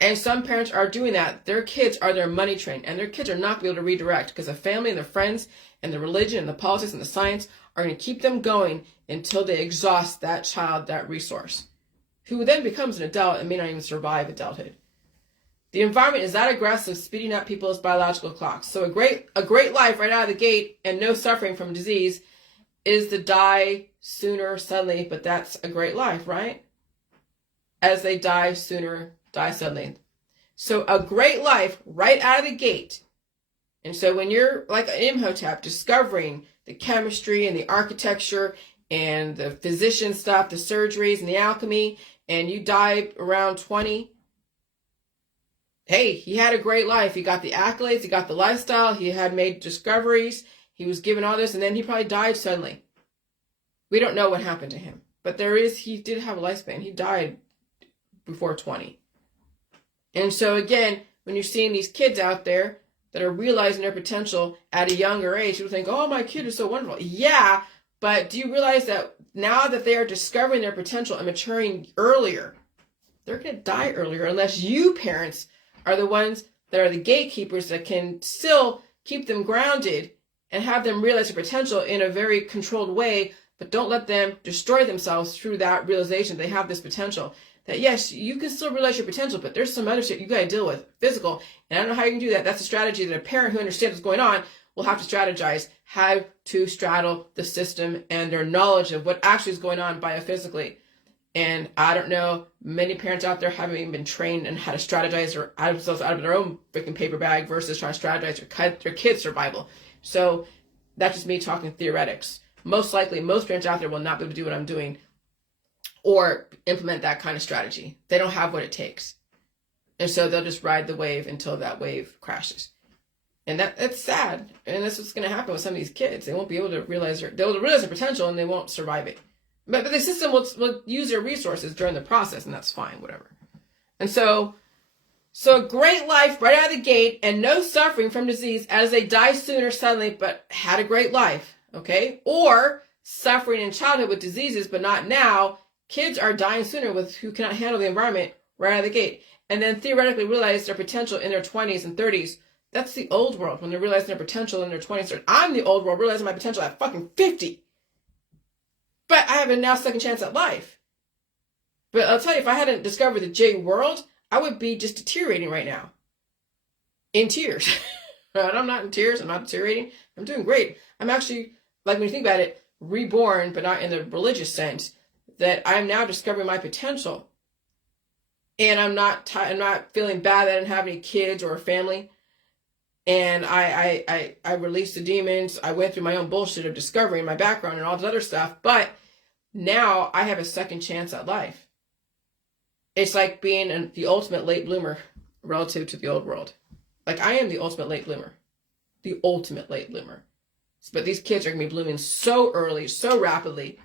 And some parents are doing that. Their kids are their money train, and their kids are not going to be able to redirect because the family and their friends and the religion and the politics and the science are going to keep them going until they exhaust that child, that resource, who then becomes an adult and may not even survive adulthood. The environment is that aggressive, speeding up people's biological clocks. So a great life right out of the gate and no suffering from disease is to die sooner suddenly, but that's a great life, right? As they die sooner, die suddenly. So a great life right out of the gate. And so when you're like an Imhotep, discovering the chemistry and the architecture and the physician stuff, the surgeries and the alchemy, and you die around 20, hey, he had a great life. He got the accolades, he got the lifestyle, he had made discoveries, he was given all this, and then he probably died suddenly. We don't know what happened to him, but he did have a lifespan. He died before 20. And so again, when you're seeing these kids out there that are realizing their potential at a younger age, people think, oh, my kid is so wonderful. Yeah, but do you realize that now that they are discovering their potential and maturing earlier, they're going to die earlier unless you parents are the ones that are the gatekeepers that can still keep them grounded and have them realize their potential in a very controlled way but don't let them destroy themselves through that realization they have this potential. That yes, you can still realize your potential, but there's some other shit you got to deal with, physical. And I don't know how you can do that. That's a strategy that a parent who understands what's going on will have to strategize how to straddle the system and their knowledge of what actually is going on biophysically. And I don't know, many parents out there haven't even been trained in how to strategize or themselves out of their own freaking paper bag versus trying to strategize their kids' survival. So that's just me talking theoretics. Most likely, most parents out there will not be able to do what I'm doing or implement that kind of strategy. They don't have what it takes. And so they'll just ride the wave until that wave crashes. And that's sad. And that's what's going to happen with some of these kids. They won't be able to realize they'll realize their potential and they won't survive it. But the system will use their resources during the process, and that's fine, whatever. And so a great life right out of the gate and no suffering from disease as they die sooner suddenly, but had a great life, okay? Or suffering in childhood with diseases, but not now. Kids are dying sooner with who cannot handle the environment right out of the gate. And then theoretically realize their potential in their 20s and 30s. That's the old world, when they're realizing their potential in their 20s. I'm the old world, realizing my potential at fucking 50. But I have a now second chance at life. But I'll tell you, if I hadn't discovered the J world, I would be just deteriorating right now. In tears. But I'm not in tears. I'm not deteriorating. I'm doing great. I'm actually, like when you think about it, reborn, but not in the religious sense, that I'm now discovering my potential. And I'm not feeling bad that I didn't have any kids or a family. And I released the demons. I went through my own bullshit of discovering my background and all this other stuff. But now I have a second chance at life. It's like being the ultimate late bloomer relative to the old world. Like I am the ultimate late bloomer. The ultimate late bloomer. But these kids are going to be blooming so early, so rapidly.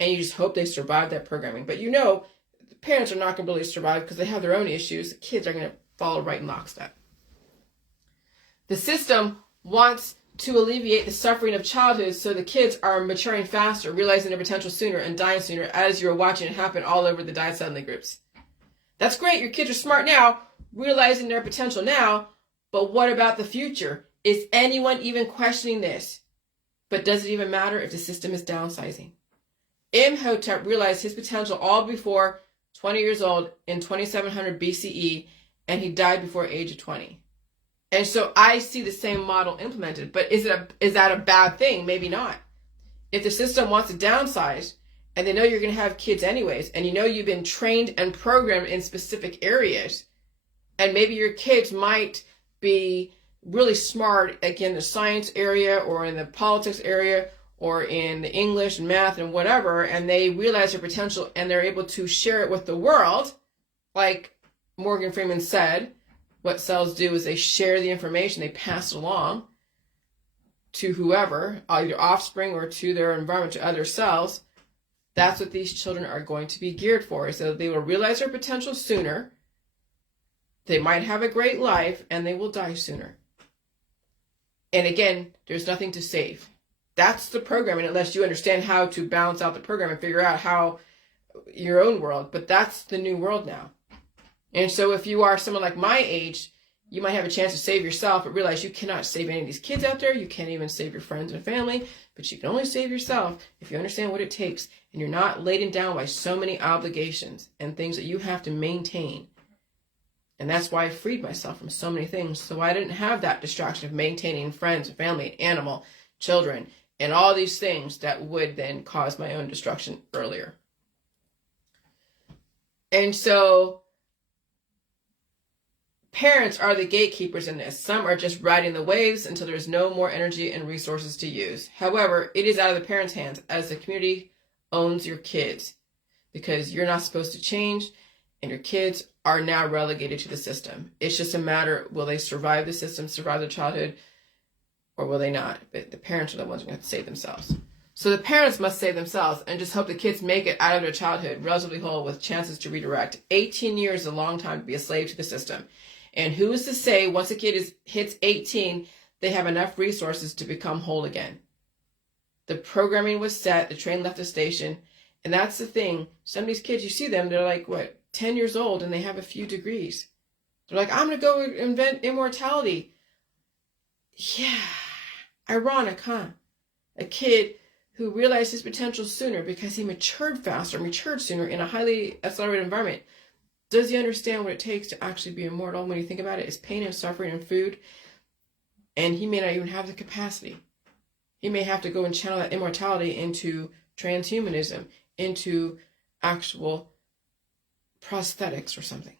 And you just hope they survive that programming. But you know, the parents are not going to really survive because they have their own issues. The kids are going to follow right in lockstep. The system wants to alleviate the suffering of childhood so the kids are maturing faster, realizing their potential sooner, and dying sooner, as you're watching it happen all over the die suddenly groups. That's great. Your kids are smart now, realizing their potential now, but what about the future? Is anyone even questioning this? But does it even matter if the system is downsizing? Imhotep realized his potential all before 20 years old in 2700 BCE, and he died before age of 20. And so I see the same model implemented, but is that a bad thing? Maybe not. If the system wants to downsize, and they know you're going to have kids anyways, and you know you've been trained and programmed in specific areas, and maybe your kids might be really smart, like in the science area or in the politics area or in the English and math and whatever, and they realize their potential and they're able to share it with the world, like Morgan Freeman said, what cells do is they share the information, they pass it along to whoever, either offspring or to their environment, to other cells. That's what these children are going to be geared for, so they will realize their potential sooner, they might have a great life, and they will die sooner. And again, there's nothing to save. That's the programming, unless you understand how to balance out the program and figure out how your own world. But that's the new world now. And so if you are someone like my age, you might have a chance to save yourself, but realize you cannot save any of these kids out there. You can't even save your friends and family, but you can only save yourself if you understand what it takes and you're not laden down by so many obligations and things that you have to maintain. And that's why I freed myself from so many things. So I didn't have that distraction of maintaining friends, family, animal, children, and all these things that would then cause my own destruction earlier. And so parents are the gatekeepers in this. Some are just riding the waves until there's no more energy and resources to use. However, it is out of the parents' hands, as the community owns your kids, because you're not supposed to change and your kids are now relegated to the system. It's just a matter, will they survive the system, survive their childhood, or will they not? But the parents are the ones who have to save themselves. So the parents must save themselves and just hope the kids make it out of their childhood relatively whole with chances to redirect. 18 years is a long time to be a slave to the system. And who is to say once a kid hits 18, they have enough resources to become whole again? The programming was set, the train left the station, and that's the thing. Some of these kids, you see them, they're like, 10 years old, and they have a few degrees. They're like, I'm going to go invent immortality. Yeah, ironic, huh? A kid who realized his potential sooner because he matured faster, matured sooner in a highly accelerated environment. Does he understand what it takes to actually be immortal? When you think about it, it's pain and suffering and food. And he may not even have the capacity. He may have to go and channel that immortality into transhumanism, into actual prosthetics or something,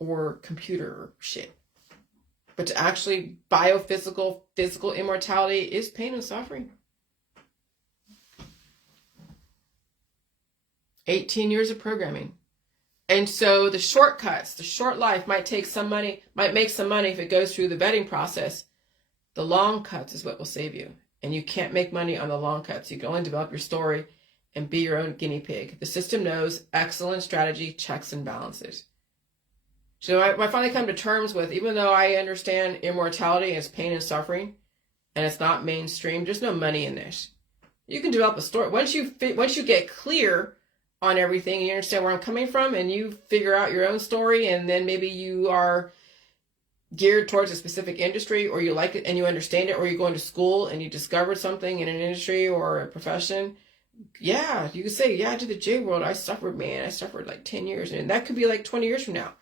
or computer shit. But to actually biophysical, physical immortality is pain and suffering. 18 years of programming. And so the shortcuts, the short life might take some money, might make some money if it goes through the vetting process. The long cuts is what will save you. And you can't make money on the long cuts. You can only develop your story and be your own guinea pig. The system knows excellent strategy, checks and balances. So I finally come to terms with, even though I understand immortality as pain and suffering, and it's not mainstream, there's no money in this. You can develop a story. Once you get clear on everything and you understand where I'm coming from and you figure out your own story, and then maybe you are geared towards a specific industry, or you like it and you understand it, or you go into school and you discovered something in an industry or a profession, yeah, you could say, yeah, to the J world, I suffered like 10 years. And that could be like 20 years from now.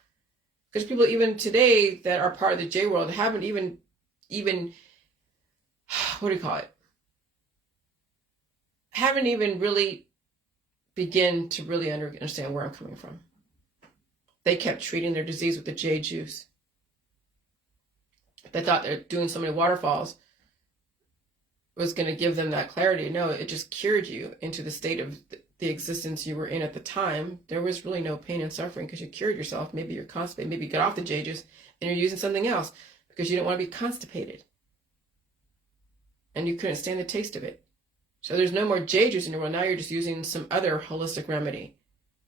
Because people even today that are part of the J world haven't even, what do you call it? Haven't even really begin to really understand where I'm coming from. They kept treating their disease with the J juice. They thought they're doing so many waterfalls was going to give them that clarity. No, it just cured you into the state of the existence you were in at the time. There was really no pain and suffering because you cured yourself. Maybe you're constipated. Maybe you got off the J juice and you're using something else because you didn't want to be constipated. And you couldn't stand the taste of it. So there's no more J juice in your world. Now you're just using some other holistic remedy.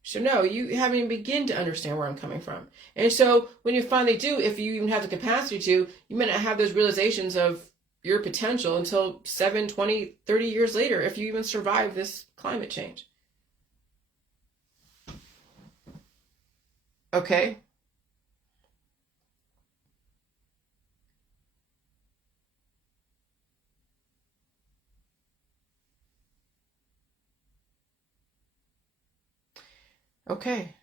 So no, you haven't even begin to understand where I'm coming from. And so when you finally do, if you even have the capacity to, you may not have those realizations of your potential until 7, 20, 30 years later, if you even survive this climate change. Okay. Okay.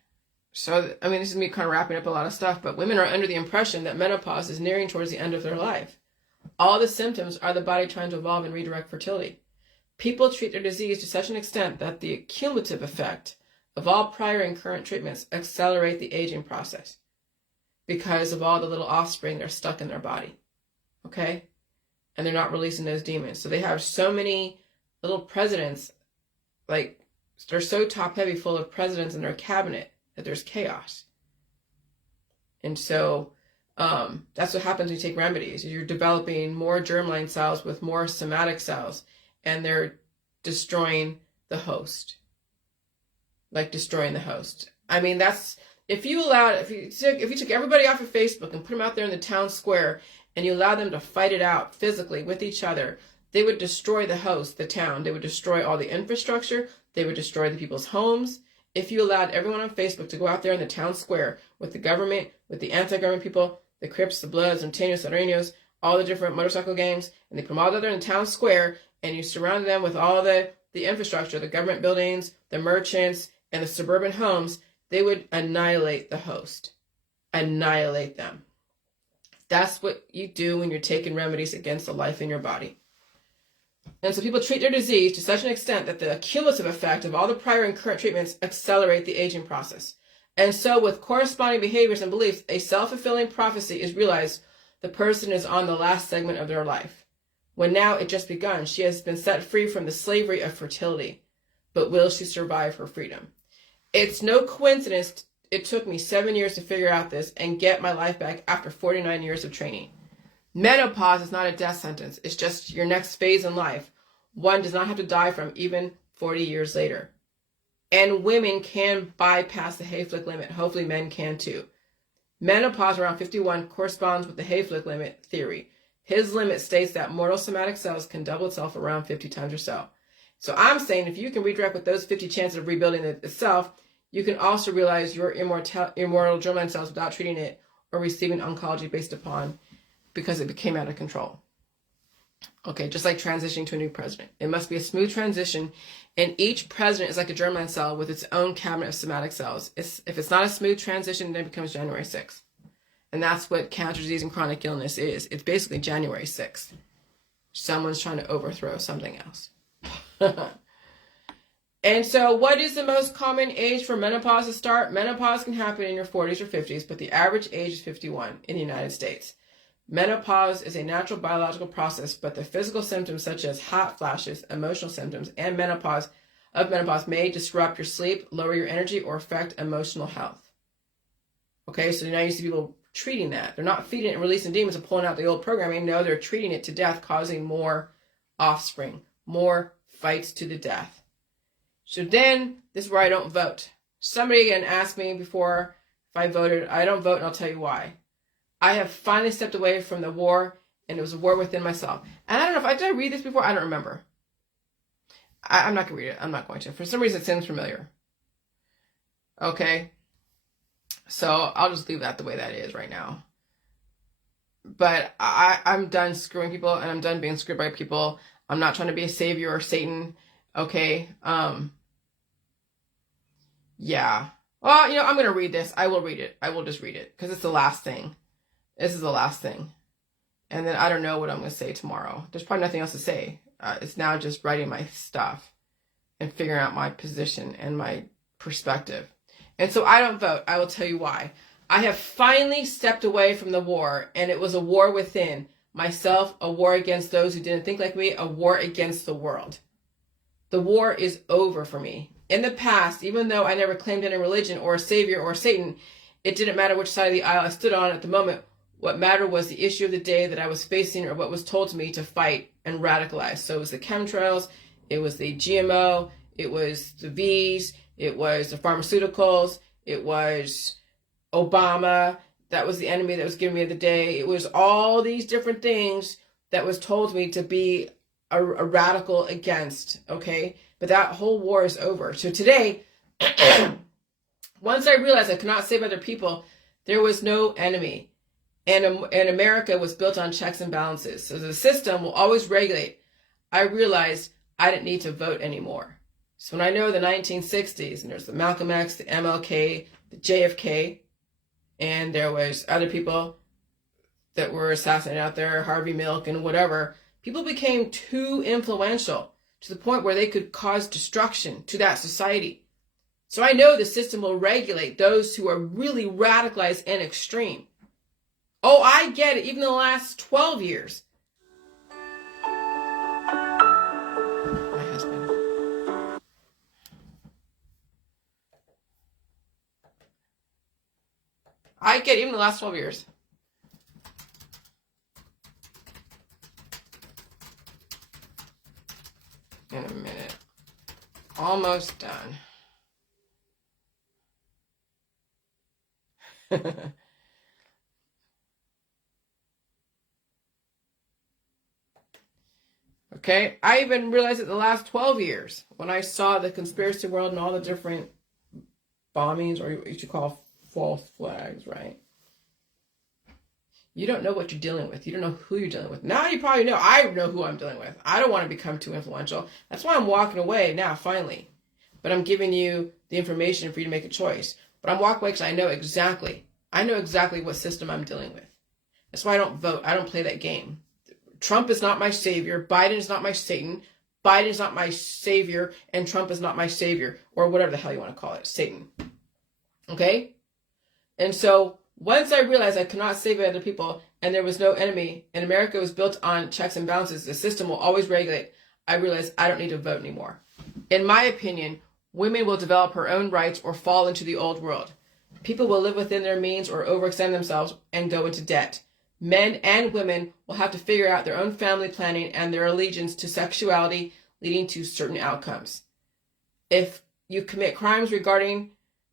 So, I mean, this is me kind of wrapping up a lot of stuff, but women are under the impression that menopause is nearing towards the end of their life. All the symptoms are the body trying to evolve and redirect fertility. People treat their disease to such an extent that the cumulative effect of all prior and current treatments accelerate the aging process because of all the little offspring that are stuck in their body. Okay? And they're not releasing those demons. So they have so many little presidents, like they're so top heavy full of presidents in their cabinet that there's chaos. And so that's what happens when you take remedies. You're developing more germline cells with more somatic cells, and they're destroying the host. Like destroying the host. I mean, that's, if you took everybody off of Facebook and put them out there in the town square and you allow them to fight it out physically with each other, they would destroy the host, the town. They would destroy all the infrastructure. They would destroy the people's homes. If you allowed everyone on Facebook to go out there in the town square with the government, with the anti-government people, the Crips, the Bloods, and Tanos, Arenos, all the different motorcycle gangs, and they put them all together in the town square, and you surround them with all the infrastructure, the government buildings, the merchants, and the suburban homes, they would annihilate the host. Annihilate them. That's what you do when you're taking remedies against the life in your body. And so people treat their disease to such an extent that the cumulative effect of all the prior and current treatments accelerate the aging process. And so with corresponding behaviors and beliefs, a self-fulfilling prophecy is realized. The person is on the last segment of their life, when now it just begun. She has been set free from the slavery of fertility, but will she survive her freedom? It's no coincidence it took me 7 years to figure out this and get my life back after 49 years of training. Menopause is not a death sentence. It's just your next phase in life. One does not have to die from even 40 years later. And women can bypass the Hayflick limit. Hopefully men can too. Menopause around 51 corresponds with the Hayflick limit theory. His limit states that mortal somatic cells can double itself around 50 times or so. So I'm saying if you can redirect with those 50 chances of rebuilding itself, you can also realize your immortal germline cells without treating it or receiving oncology based upon because it became out of control. Okay, just like transitioning to a new president. It must be a smooth transition, and each president is like a germline cell with its own cabinet of somatic cells. If it's not a smooth transition, then it becomes January 6th. And that's what cancer disease and chronic illness is. It's basically January 6th. Someone's trying to overthrow something else. And so what is the most common age for menopause to start? Menopause can happen in your 40s or 50s, but the average age is 51 in the United States. Menopause is a natural biological process, but the physical symptoms such as hot flashes, emotional symptoms, and menopause may disrupt your sleep, lower your energy, or affect emotional health. Okay, so now you see people treating that. They're not feeding it and releasing demons and pulling out the old programming. No, they're treating it to death, causing more offspring, more fights to the death. So then, this is where I don't vote. Somebody again asked me before if I voted. I don't vote, and I'll tell you why. I have finally stepped away from the war, and it was a war within myself. And I don't know if did I read this before? I don't remember. I'm not going to read it. I'm not going to. For some reason, it seems familiar. Okay. So I'll just leave that the way that is right now. But I'm done screwing people, and I'm done being screwed by people. I'm not trying to be a savior or Satan. Okay. Yeah. Well, I'm going to read this. I will read it. I will just read it because it's the last thing. This is the last thing. And then I don't know what I'm going to say tomorrow. There's probably nothing else to say. It's now just writing my stuff and figuring out my position and my perspective. And so I don't vote. I will tell you why. I have finally stepped away from the war, and it was a war within myself, a war against those who didn't think like me, a war against the world. The war is over for me. In the past, even though I never claimed any religion or a savior or Satan, it didn't matter which side of the aisle I stood on at the moment. What mattered was the issue of the day that I was facing or what was told to me to fight and radicalize. So it was the chemtrails, it was the GMO, it was the V's, it was the pharmaceuticals, it was Obama. That was the enemy that was giving me the day. It was all these different things that was told to me to be a radical against, okay? But that whole war is over. So today, once I realized I could not save other people, there was no enemy. And America was built on checks and balances. So the system will always regulate. I realized I didn't need to vote anymore. So when I know the 1960s, and there's the Malcolm X, the MLK, the JFK, and there was other people that were assassinated out there, Harvey Milk and whatever, people became too influential to the point where they could cause destruction to that society. So I know the system will regulate those who are really radicalized and extreme. Oh, I get it. Even in the last 12 years. My husband. I get it. Even in the last 12 years. In a minute. Almost done. Okay, I even realized it the last 12 years when I saw the conspiracy world and all the different bombings, or what you should call false flags, right? You don't know what you're dealing with. You don't know who you're dealing with. Now you probably know. I know who I'm dealing with. I don't want to become too influential. That's why I'm walking away now, finally. But I'm giving you the information for you to make a choice. But I'm walking away because I know exactly what system I'm dealing with. That's why I don't vote. I don't play that game. Trump is not my savior. Biden is not my Satan. Biden is not my savior. And Trump is not my savior. Or whatever the hell you want to call it. Satan. Okay? And so once I realized I could not save other people and there was no enemy and America was built on checks and balances, the system will always regulate, I realized I don't need to vote anymore. In my opinion, women will develop her own rights or fall into the old world. People will live within their means or overextend themselves and go into debt. Men and women will have to figure out their own family planning and their allegiance to sexuality, leading to certain outcomes. If you commit crimes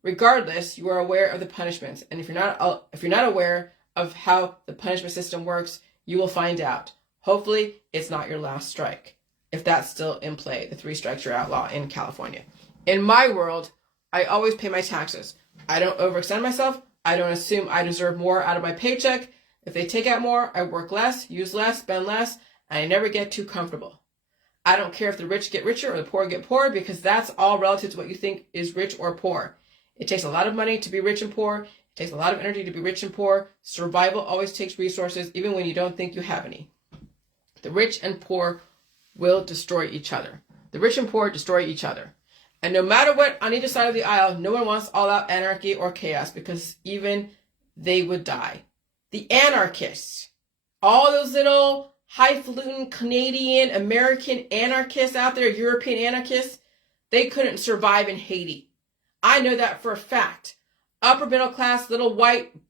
regardless, you are aware of the punishments. And if you're not aware of how the punishment system works, you will find out. Hopefully, it's not your last strike. If that's still in play, the 3 strikes you're outlaw in California. In my world, I always pay my taxes. I don't overextend myself. I don't assume I deserve more out of my paycheck. If they take out more, I work less, use less, spend less, I never get too comfortable. I don't care if the rich get richer or the poor get poorer, because that's all relative to what you think is rich or poor. It takes a lot of money to be rich and poor. It takes a lot of energy to be rich and poor. Survival always takes resources, even when you don't think you have any. The rich and poor will destroy each other. The rich and poor destroy each other. And no matter what, on either side of the aisle, no one wants all-out anarchy or chaos, because even they would die. The anarchists, all those little highfalutin Canadian, American anarchists out there, European anarchists, they couldn't survive in Haiti. I know that for a fact. Upper middle class little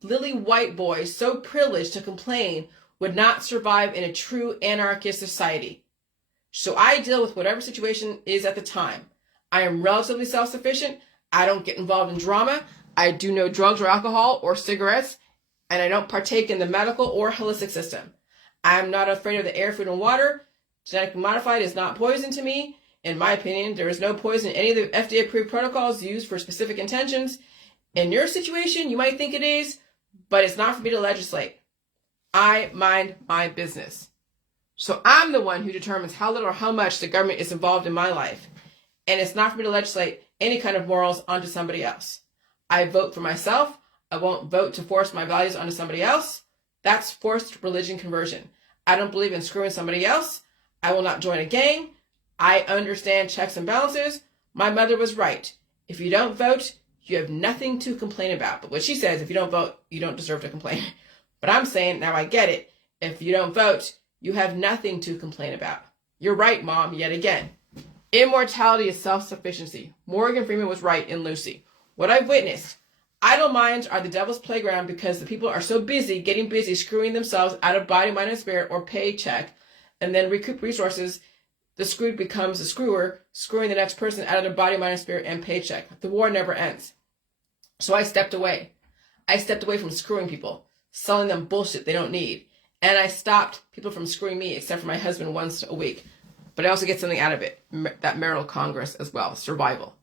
lily white boys, so privileged to complain, would not survive in a true anarchist society. So I deal with whatever situation is at the time. I am relatively self-sufficient. I don't get involved in drama. I do no drugs or alcohol or cigarettes, and I don't partake in the medical or holistic system. I'm not afraid of the air, food, and water. Genetically modified is not poison to me. In my opinion, there is no poison in any of the FDA-approved protocols used for specific intentions. In your situation, you might think it is, but it's not for me to legislate. I mind my business. So I'm the one who determines how little or how much the government is involved in my life. And it's not for me to legislate any kind of morals onto somebody else. I vote for myself. I won't vote to force my values onto somebody else. That's forced religion conversion. I don't believe in screwing somebody else. I will not join a gang. I understand checks and balances. My mother was right. If you don't vote, you have nothing to complain about. But what she says, if you don't vote, you don't deserve to complain. But I'm saying, now I get it. If you don't vote, you have nothing to complain about. You're right, Mom, yet again. Immortality is self-sufficiency. Morgan Freeman was right in Lucy. What I've witnessed, idle minds are the devil's playground, because the people are so busy, getting busy, screwing themselves out of body, mind, and spirit, or paycheck, and then recoup resources. The screwed becomes the screwer, screwing the next person out of their body, mind, and spirit, and paycheck. The war never ends. So I stepped away. I stepped away from screwing people, selling them bullshit they don't need. And I stopped people from screwing me, except for my husband once a week. But I also get something out of it, that marital congress as well, survival.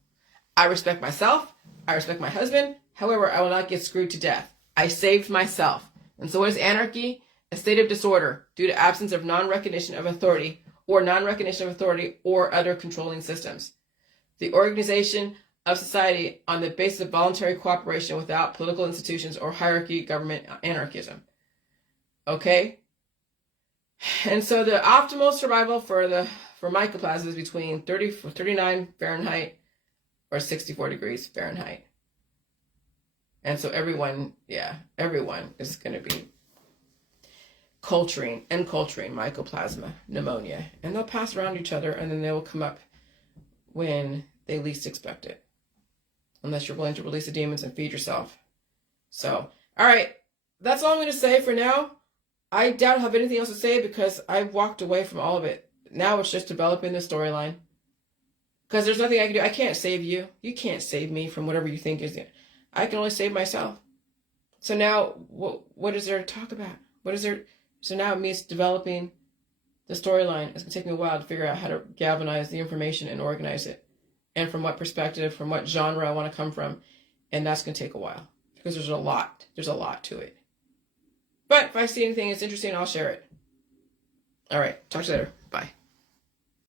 I respect myself. I respect my husband. However, I will not get screwed to death. I saved myself. And so what is anarchy? A state of disorder due to absence of non-recognition of authority or other controlling systems. The organization of society on the basis of voluntary cooperation without political institutions or hierarchy, government anarchism. Okay? And so the optimal survival for mycoplasma is between 39 Fahrenheit or 64 degrees Fahrenheit. And so everyone is going to be culturing mycoplasma pneumonia. And they'll pass around each other, and then they will come up when they least expect it. Unless you're willing to release the demons and feed yourself. So, all right. That's all I'm going to say for now. I doubt I'll have anything else to say, because I've walked away from all of it. Now it's just developing the storyline. Because there's nothing I can do. I can't save you. You can't save me from whatever you think is it. I can only save myself. So now, what is there to talk about? What is there? So now it means developing the storyline. It's going to take me a while to figure out how to galvanize the information and organize it. And from what perspective, from what genre I want to come from. And that's going to take a while. Because there's a lot to it. But if I see anything that's interesting, I'll share it. All right. Talk to you later.